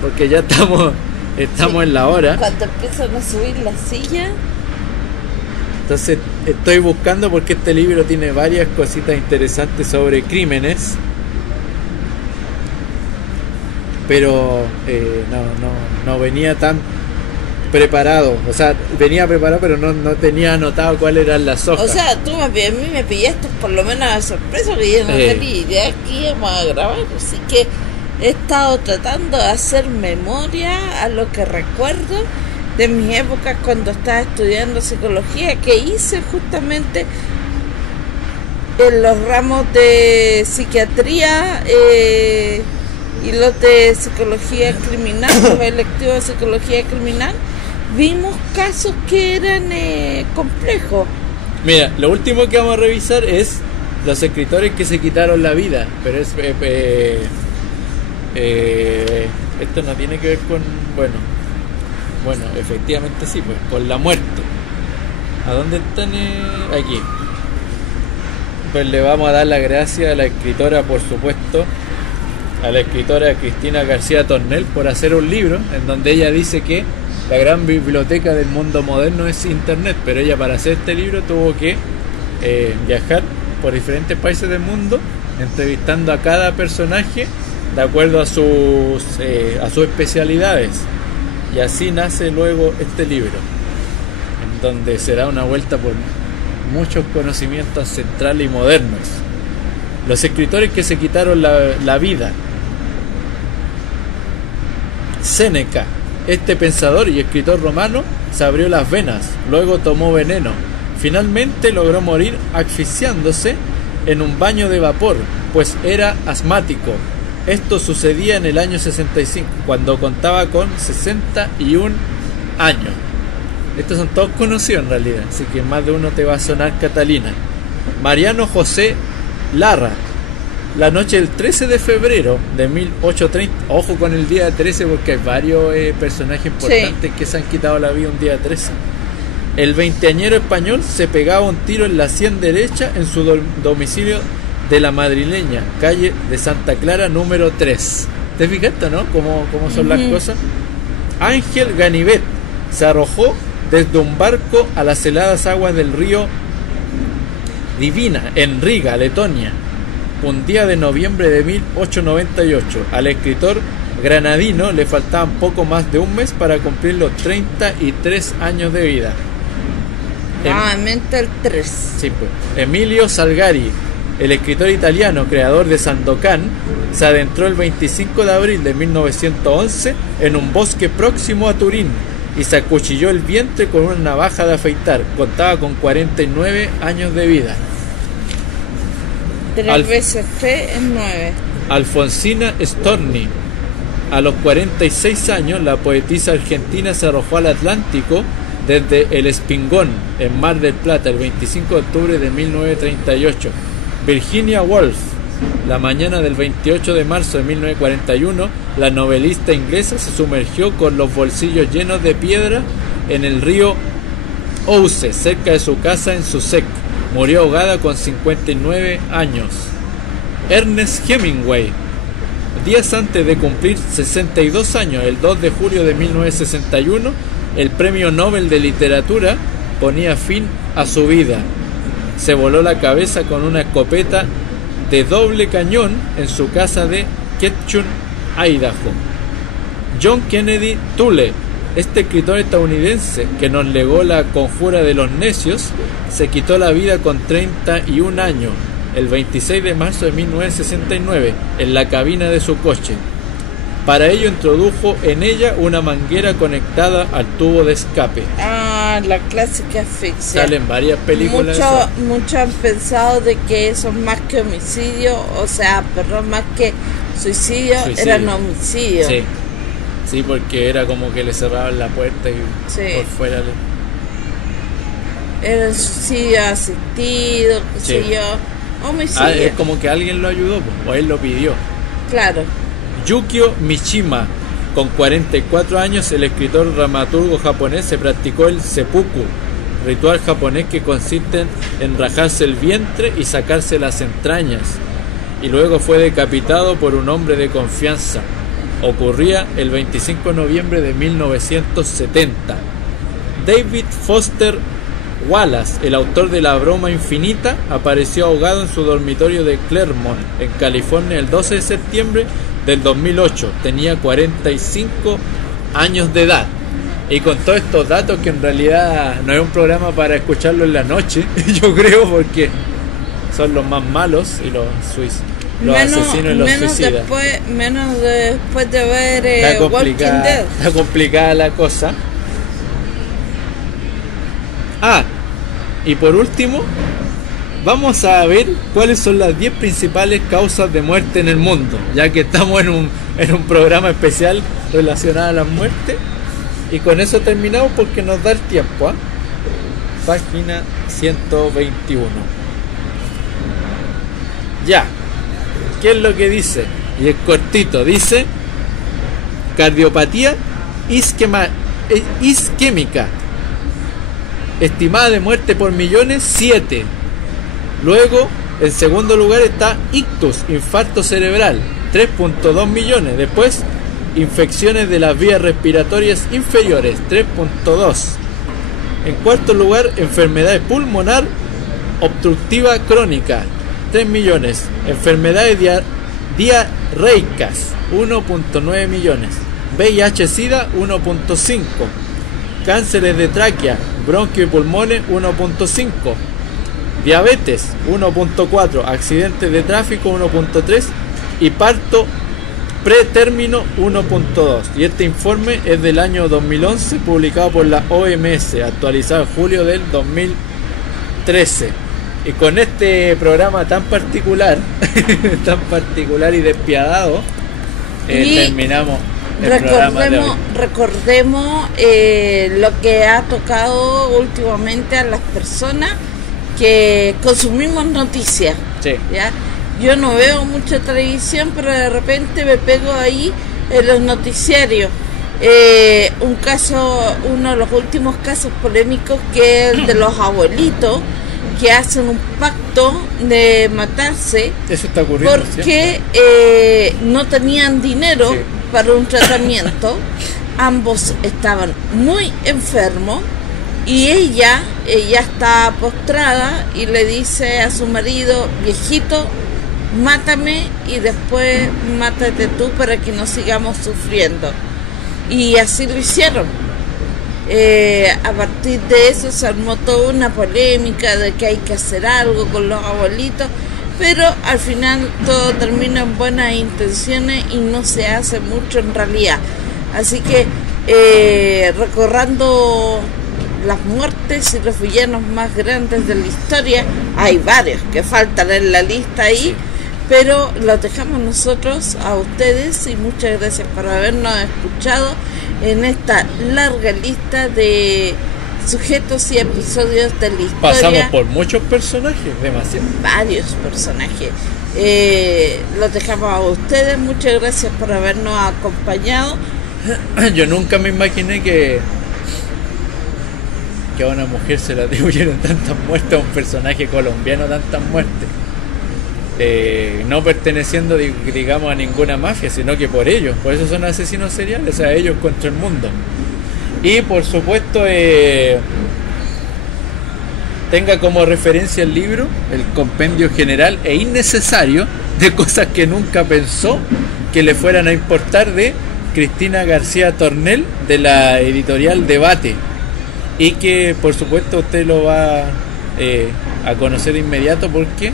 porque ya estamos sí, en la hora. Cuando empiezan a subir la silla. Entonces estoy buscando, porque este libro tiene varias cositas interesantes sobre crímenes, pero no venía tan preparado. O sea, venía preparado, pero no tenía anotado cuáles eran las hojas. O sea, tú a mí me pillaste por lo menos a sorpresa, que yo no tenía idea que íbamos a grabar. Así que he estado tratando de hacer memoria a lo que recuerdo de mis épocas cuando estaba estudiando psicología, que hice justamente en los ramos de psiquiatría y los de psicología criminal, los electivos de psicología criminal. Vimos casos que eran complejos. Mira, lo último que vamos a revisar es los escritores que se quitaron la vida, pero es esto no tiene que ver con, bueno, efectivamente sí, pues, con la muerte. ¿A dónde están? Aquí. Pues le vamos a dar las gracias a la escritora, por supuesto, a la escritora Cristina García Tornel, por hacer un libro en donde ella dice que la gran biblioteca del mundo moderno es Internet, pero ella para hacer este libro tuvo que viajar por diferentes países del mundo, entrevistando a cada personaje de acuerdo a sus especialidades, y así nace luego este libro, en donde será una vuelta por muchos conocimientos ancestrales y modernos. Los escritores que se quitaron la vida: Séneca, este pensador y escritor romano, se abrió las venas, luego tomó veneno, finalmente logró morir asfixiándose en un baño de vapor, pues era asmático. Esto sucedía en el año 65, cuando contaba con 61 años. Estos son todos conocidos en realidad, así que más de uno te va a sonar Catalina. Mariano José Larra, la noche del 13 de febrero de 1830, ojo con el día 13 porque hay varios personajes importantes que se han quitado la vida un día 13. El veinteañero español se pegaba un tiro en la sien derecha en su domicilio de la madrileña calle de Santa Clara número 3. ¿Te fijaste, no? ¿Cómo son las cosas? Ángel Ganivet se arrojó desde un barco a las heladas aguas del río Divina, en Riga, Letonia, un día de noviembre de 1898. Al escritor granadino le faltaban poco más de un mes para cumplir los 33 años de vida. Nuevamente el 3. Sí, pues. Emilio Salgari, el escritor italiano, creador de Sandokan, se adentró el 25 de abril de 1911 en un bosque próximo a Turín y se acuchilló el vientre con una navaja de afeitar. Contaba con 49 años de vida. 3 veces fe es 9. Alfonsina Storni, a los 46 años, la poetisa argentina se arrojó al Atlántico desde El Espingón, en Mar del Plata, el 25 de octubre de 1938. Virginia Woolf, la mañana del 28 de marzo de 1941, la novelista inglesa se sumergió con los bolsillos llenos de piedra en el río Ouse, cerca de su casa en Sussex. Murió ahogada con 59 años. Ernest Hemingway, días antes de cumplir 62 años, el 2 de julio de 1961, el premio Nobel de Literatura ponía fin a su vida. Se voló la cabeza con una escopeta de doble cañón en su casa de Ketchum, Idaho. John Kennedy Toole, este escritor estadounidense que nos legó La conjura de los necios, se quitó la vida con 31 años, el 26 de marzo de 1969, en la cabina de su coche. Para ello introdujo en ella una manguera conectada al tubo de escape. Ah, la clásica asfixia. Salen varias películas. Muchos han pensado de que eso es más que homicidio, más que suicidio. Eran homicidio. Sí. Sí, porque era como que le cerraban la puerta y por fuera era un suicidio asistido, qué sé yo, homicidio. Es como que alguien lo ayudó, o él lo pidió. Claro. Yukio Mishima, con 44 años, el escritor dramaturgo japonés, se practicó el seppuku, ritual japonés que consiste en rajarse el vientre y sacarse las entrañas, y luego fue decapitado por un hombre de confianza. Ocurría el 25 de noviembre de 1970. David Foster Wallace, el autor de La broma infinita, apareció ahogado en su dormitorio de Claremont, en California, el 12 de septiembre del 2008. Tenía 45 años de edad. Y con todos estos datos, que en realidad no es un programa para escucharlo en la noche, yo creo, porque son los más malos y los suicidios. los asesinos y los suicidas. Menos después de ver Walking Dead. Está complicada la cosa. Y por último, vamos a ver cuáles son las 10 principales causas de muerte en el mundo, ya que estamos en un programa especial relacionado a las muertes. Y con eso terminamos porque nos da el tiempo. Página 121. Ya. ¿Qué es lo que dice? Y es cortito. Dice: cardiopatía isquémica. Estimada de muerte por millones, 7. Luego, en segundo lugar está ictus, infarto cerebral, 3.2 millones. Después, infecciones de las vías respiratorias inferiores, 3.2. En cuarto lugar, enfermedad pulmonar obstructiva crónica, 3 millones. Enfermedades diarreicas, 1.9 millones. VIH-Sida, 1.5. Cánceres de tráquea, bronquio y pulmones, 1.5. Diabetes, 1.4. Accidentes de tráfico, 1.3. Y parto pretérmino, 1.2. Y este informe es del año 2011, publicado por la OMS, actualizado en julio del 2013. Y con este programa tan particular y despiadado, terminamos el programa de hoy. Recordemos lo que ha tocado últimamente a las personas que consumimos noticias. Sí. ¿Ya? Yo no veo mucha televisión, pero de repente me pego ahí en los noticiarios. Uno de los últimos casos polémicos, que es el de los abuelitos que hacen un pacto de matarse. Eso está ocurriendo porque no tenían dinero para un tratamiento. Ambos estaban muy enfermos y ella está postrada y le dice a su marido: viejito, mátame y después mátate tú para que no sigamos sufriendo. Y así lo hicieron. A partir de eso se armó toda una polémica de que hay que hacer algo con los abuelitos, pero al final todo termina en buenas intenciones y no se hace mucho en realidad. Así que recordando las muertes y los villanos más grandes de la historia, hay varios que faltan en la lista ahí, pero los dejamos nosotros a ustedes, y muchas gracias por habernos escuchado en esta larga lista de sujetos y episodios de la historia. Pasamos por muchos personajes, demasiado. Varios personajes. Los dejamos a ustedes, muchas gracias por habernos acompañado. Yo nunca me imaginé que a una mujer se le atribuyeron tantas muertes, a un personaje colombiano tantas muertes. No perteneciendo, digamos, a ninguna mafia, sino que por ellos. Por eso son asesinos seriales, o sea, ellos contra el mundo. Y por supuesto, tenga como referencia el libro, el compendio general e innecesario de cosas que nunca pensó que le fueran a importar, de Cristina García Tornel, de la editorial Debate. Y que por supuesto usted lo va a conocer de inmediato, porque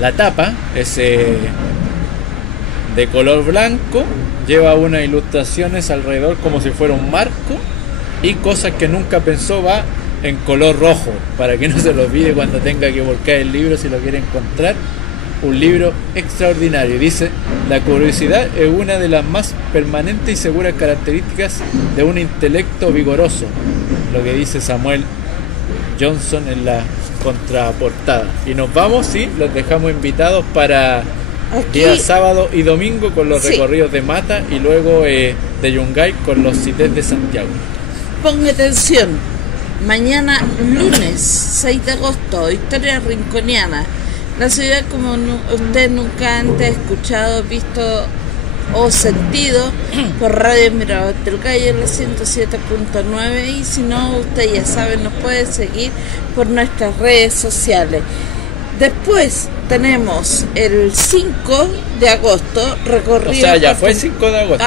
la tapa es de color blanco, lleva unas ilustraciones alrededor como si fuera un marco, y cosas que nunca pensó va en color rojo, para que no se lo olvide cuando tenga que volcar el libro, si lo quiere encontrar. Un libro extraordinario. Dice: la curiosidad es una de las más permanentes y seguras características de un intelecto vigoroso, lo que dice Samuel Johnson en la contraportada. Y nos vamos, y los dejamos invitados para día sábado y domingo con los recorridos de Mata, y luego de Yungay con los CITES de Santiago. Ponga atención, mañana lunes 6 de agosto, Historia Rinconiana. La ciudad como usted nunca antes escuchado, visto o sentido por Radio Mirador del Gallo, la 107.9, y si no, usted ya sabe, nos puede seguir por nuestras redes sociales. Después tenemos el 5 de agosto, recorrido... O sea, ya fue el 5 de agosto.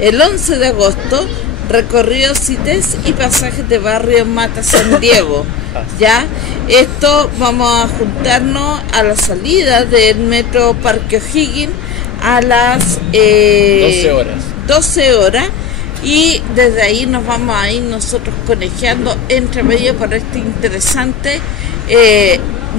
El 11 de agosto, recorrido CITES y pasajes de barrio Mata San Diego. Ya, esto vamos a juntarnos a la salida del metro Parque O'Higgins a las 12 horas y desde ahí nos vamos a ir nosotros conejeando entre medio por este interesante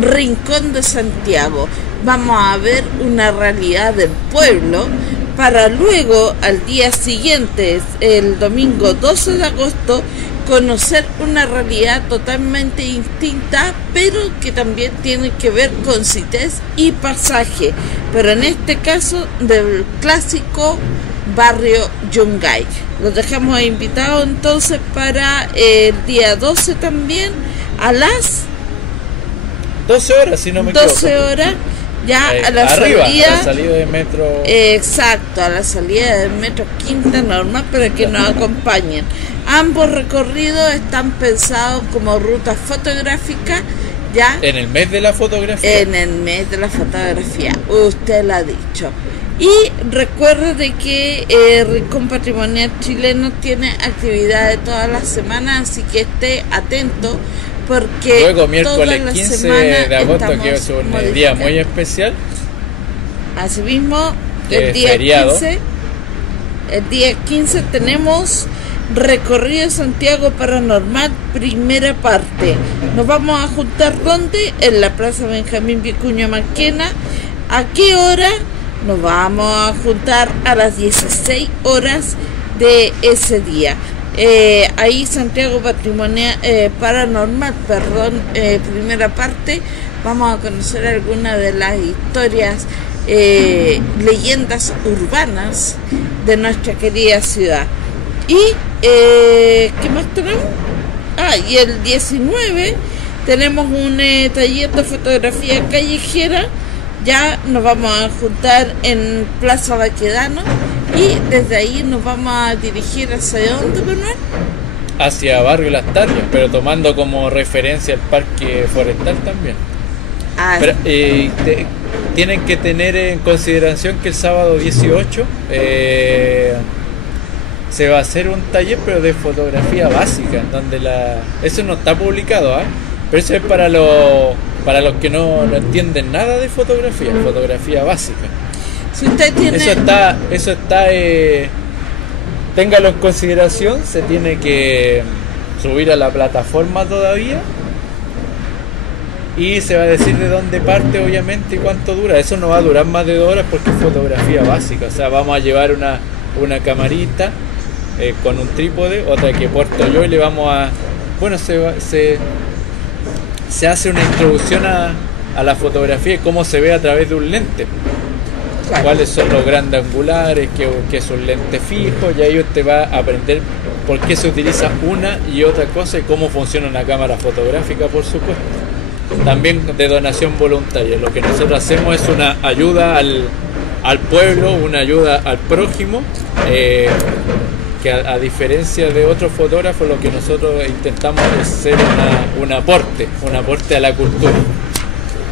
rincón de Santiago. Vamos a ver una realidad del pueblo para luego al día siguiente, el domingo 12 de agosto, conocer una realidad totalmente distinta, pero que también tiene que ver con CITES y pasaje, pero en este caso del clásico barrio Yungay. Los dejamos invitados entonces para el día 12 también a las 12 horas, si no me equivoco. 12 horas. Ya a la arriba, salida, a la salida del metro. Exacto, a la salida del metro Quinta Normal para que nos acompañen. Ambos recorridos están pensados como rutas fotográficas, ya. En el mes de la fotografía. En el mes de la fotografía, usted lo ha dicho. Y recuerde de que Rincón Patrimonial Chileno tiene actividades todas las semanas, así que esté atento. Porque luego miércoles 15 de agosto, que es un día muy especial. Asimismo, el día 15 tenemos recorrido Santiago Paranormal, primera parte. Nos vamos a juntar ¿dónde? En la Plaza Benjamín Vicuña Maquena. ¿A qué hora? Nos vamos a juntar a las 16 horas de ese día. Ahí Santiago Patrimonial Paranormal, primera parte, vamos a conocer algunas de las historias, leyendas urbanas de nuestra querida ciudad. Y ¿qué más tenemos? Y el 19 tenemos un taller de fotografía callejera. Ya nos vamos a juntar en Plaza Baquedano y desde ahí nos vamos a dirigir hacia ¿dónde, Manuel? Hacia Barrio Las Tarrias, pero tomando como referencia el Parque Forestal también. Pero, tienen que tener en consideración que el sábado 18 se va a hacer un taller, pero de fotografía básica, donde eso no está publicado, pero eso es para los que no entienden nada de fotografía básica. Si usted tiene... Eso está téngalo en consideración, se tiene que subir a la plataforma todavía y se va a decir de dónde parte, obviamente, y cuánto dura. Eso no va a durar más de 2 horas porque es fotografía básica, o sea, vamos a llevar una camarita con un trípode, otra que porto yo, y le vamos a... Bueno, se hace una introducción a la fotografía y cómo se ve a través de un lente. Claro. Cuáles son los grandes angulares, qué es un lente fijo, y ahí usted va a aprender por qué se utiliza una y otra cosa y cómo funciona una cámara fotográfica, por supuesto. También de donación voluntaria. Lo que nosotros hacemos es una ayuda al pueblo, una ayuda al prójimo, que a diferencia de otros fotógrafos, lo que nosotros intentamos es ser un aporte a la cultura,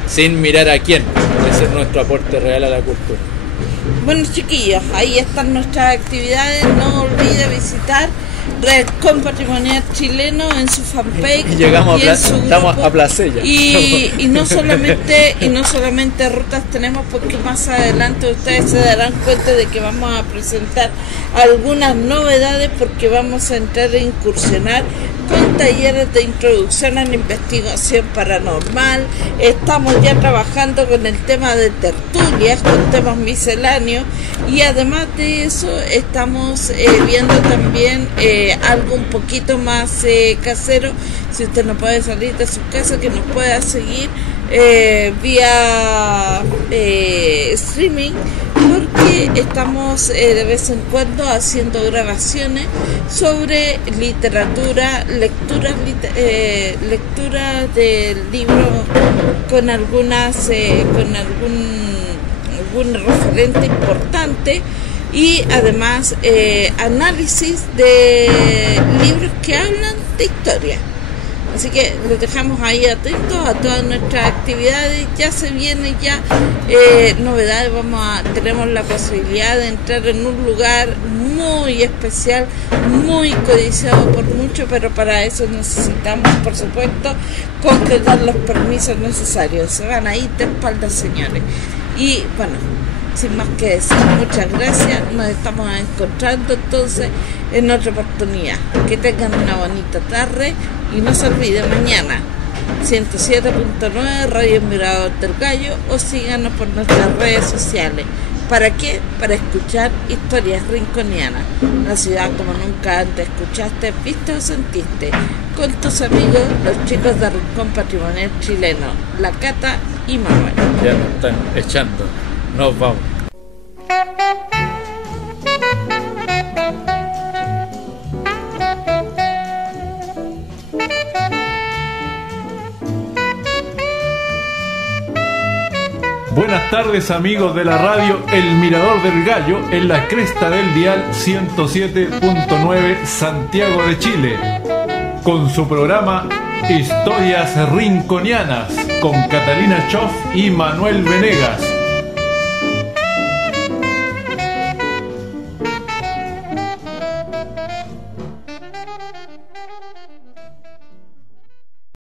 sin mirar a quién. Ese es nuestro aporte real a la cultura. Bueno, chiquillos, ahí están nuestras actividades. No olvide visitar Rincón Patrimonial Chileno en su fanpage. Y llegamos estamos a Placella. Y no solamente rutas tenemos, porque más adelante ustedes se darán cuenta de que vamos a presentar algunas novedades, porque vamos a entrar a incursionar con talleres de introducción a la investigación paranormal. Estamos ya trabajando con el tema de tertulias, con temas misceláneos, y además de eso estamos viendo también algo un poquito más casero. Si usted no puede salir de su casa, que nos pueda seguir vía streaming, porque estamos de vez en cuando haciendo grabaciones sobre literatura, lecturas de libros con algún referente importante, y además análisis de libros que hablan de historia. Así que los dejamos ahí atentos a todas nuestras actividades. Ya se viene novedades. Tenemos la posibilidad de entrar en un lugar muy especial, muy codiciado por muchos, pero para eso necesitamos, por supuesto, concretar los permisos necesarios. Se van a ir de espaldas, señores. Y bueno, sin más que decir, muchas gracias. Nos estamos encontrando entonces en otra oportunidad. Que tengan una bonita tarde y no se olviden, mañana 107.9 Radio Mirador del Gallo, o síganos por nuestras redes sociales. ¿Para qué? Para escuchar historias rinconianas, la ciudad como nunca antes escuchaste, viste o sentiste, con tus amigos, los chicos de Rincón Patrimonial Chileno, La Cata y Manuel. Ya nos están echando, nos vamos. Buenas tardes, amigos de la radio El Mirador del Gallo, en la cresta del dial 107.9 Santiago de Chile, con su programa Historias Rinconianas con Catalina Choff y Manuel Venegas.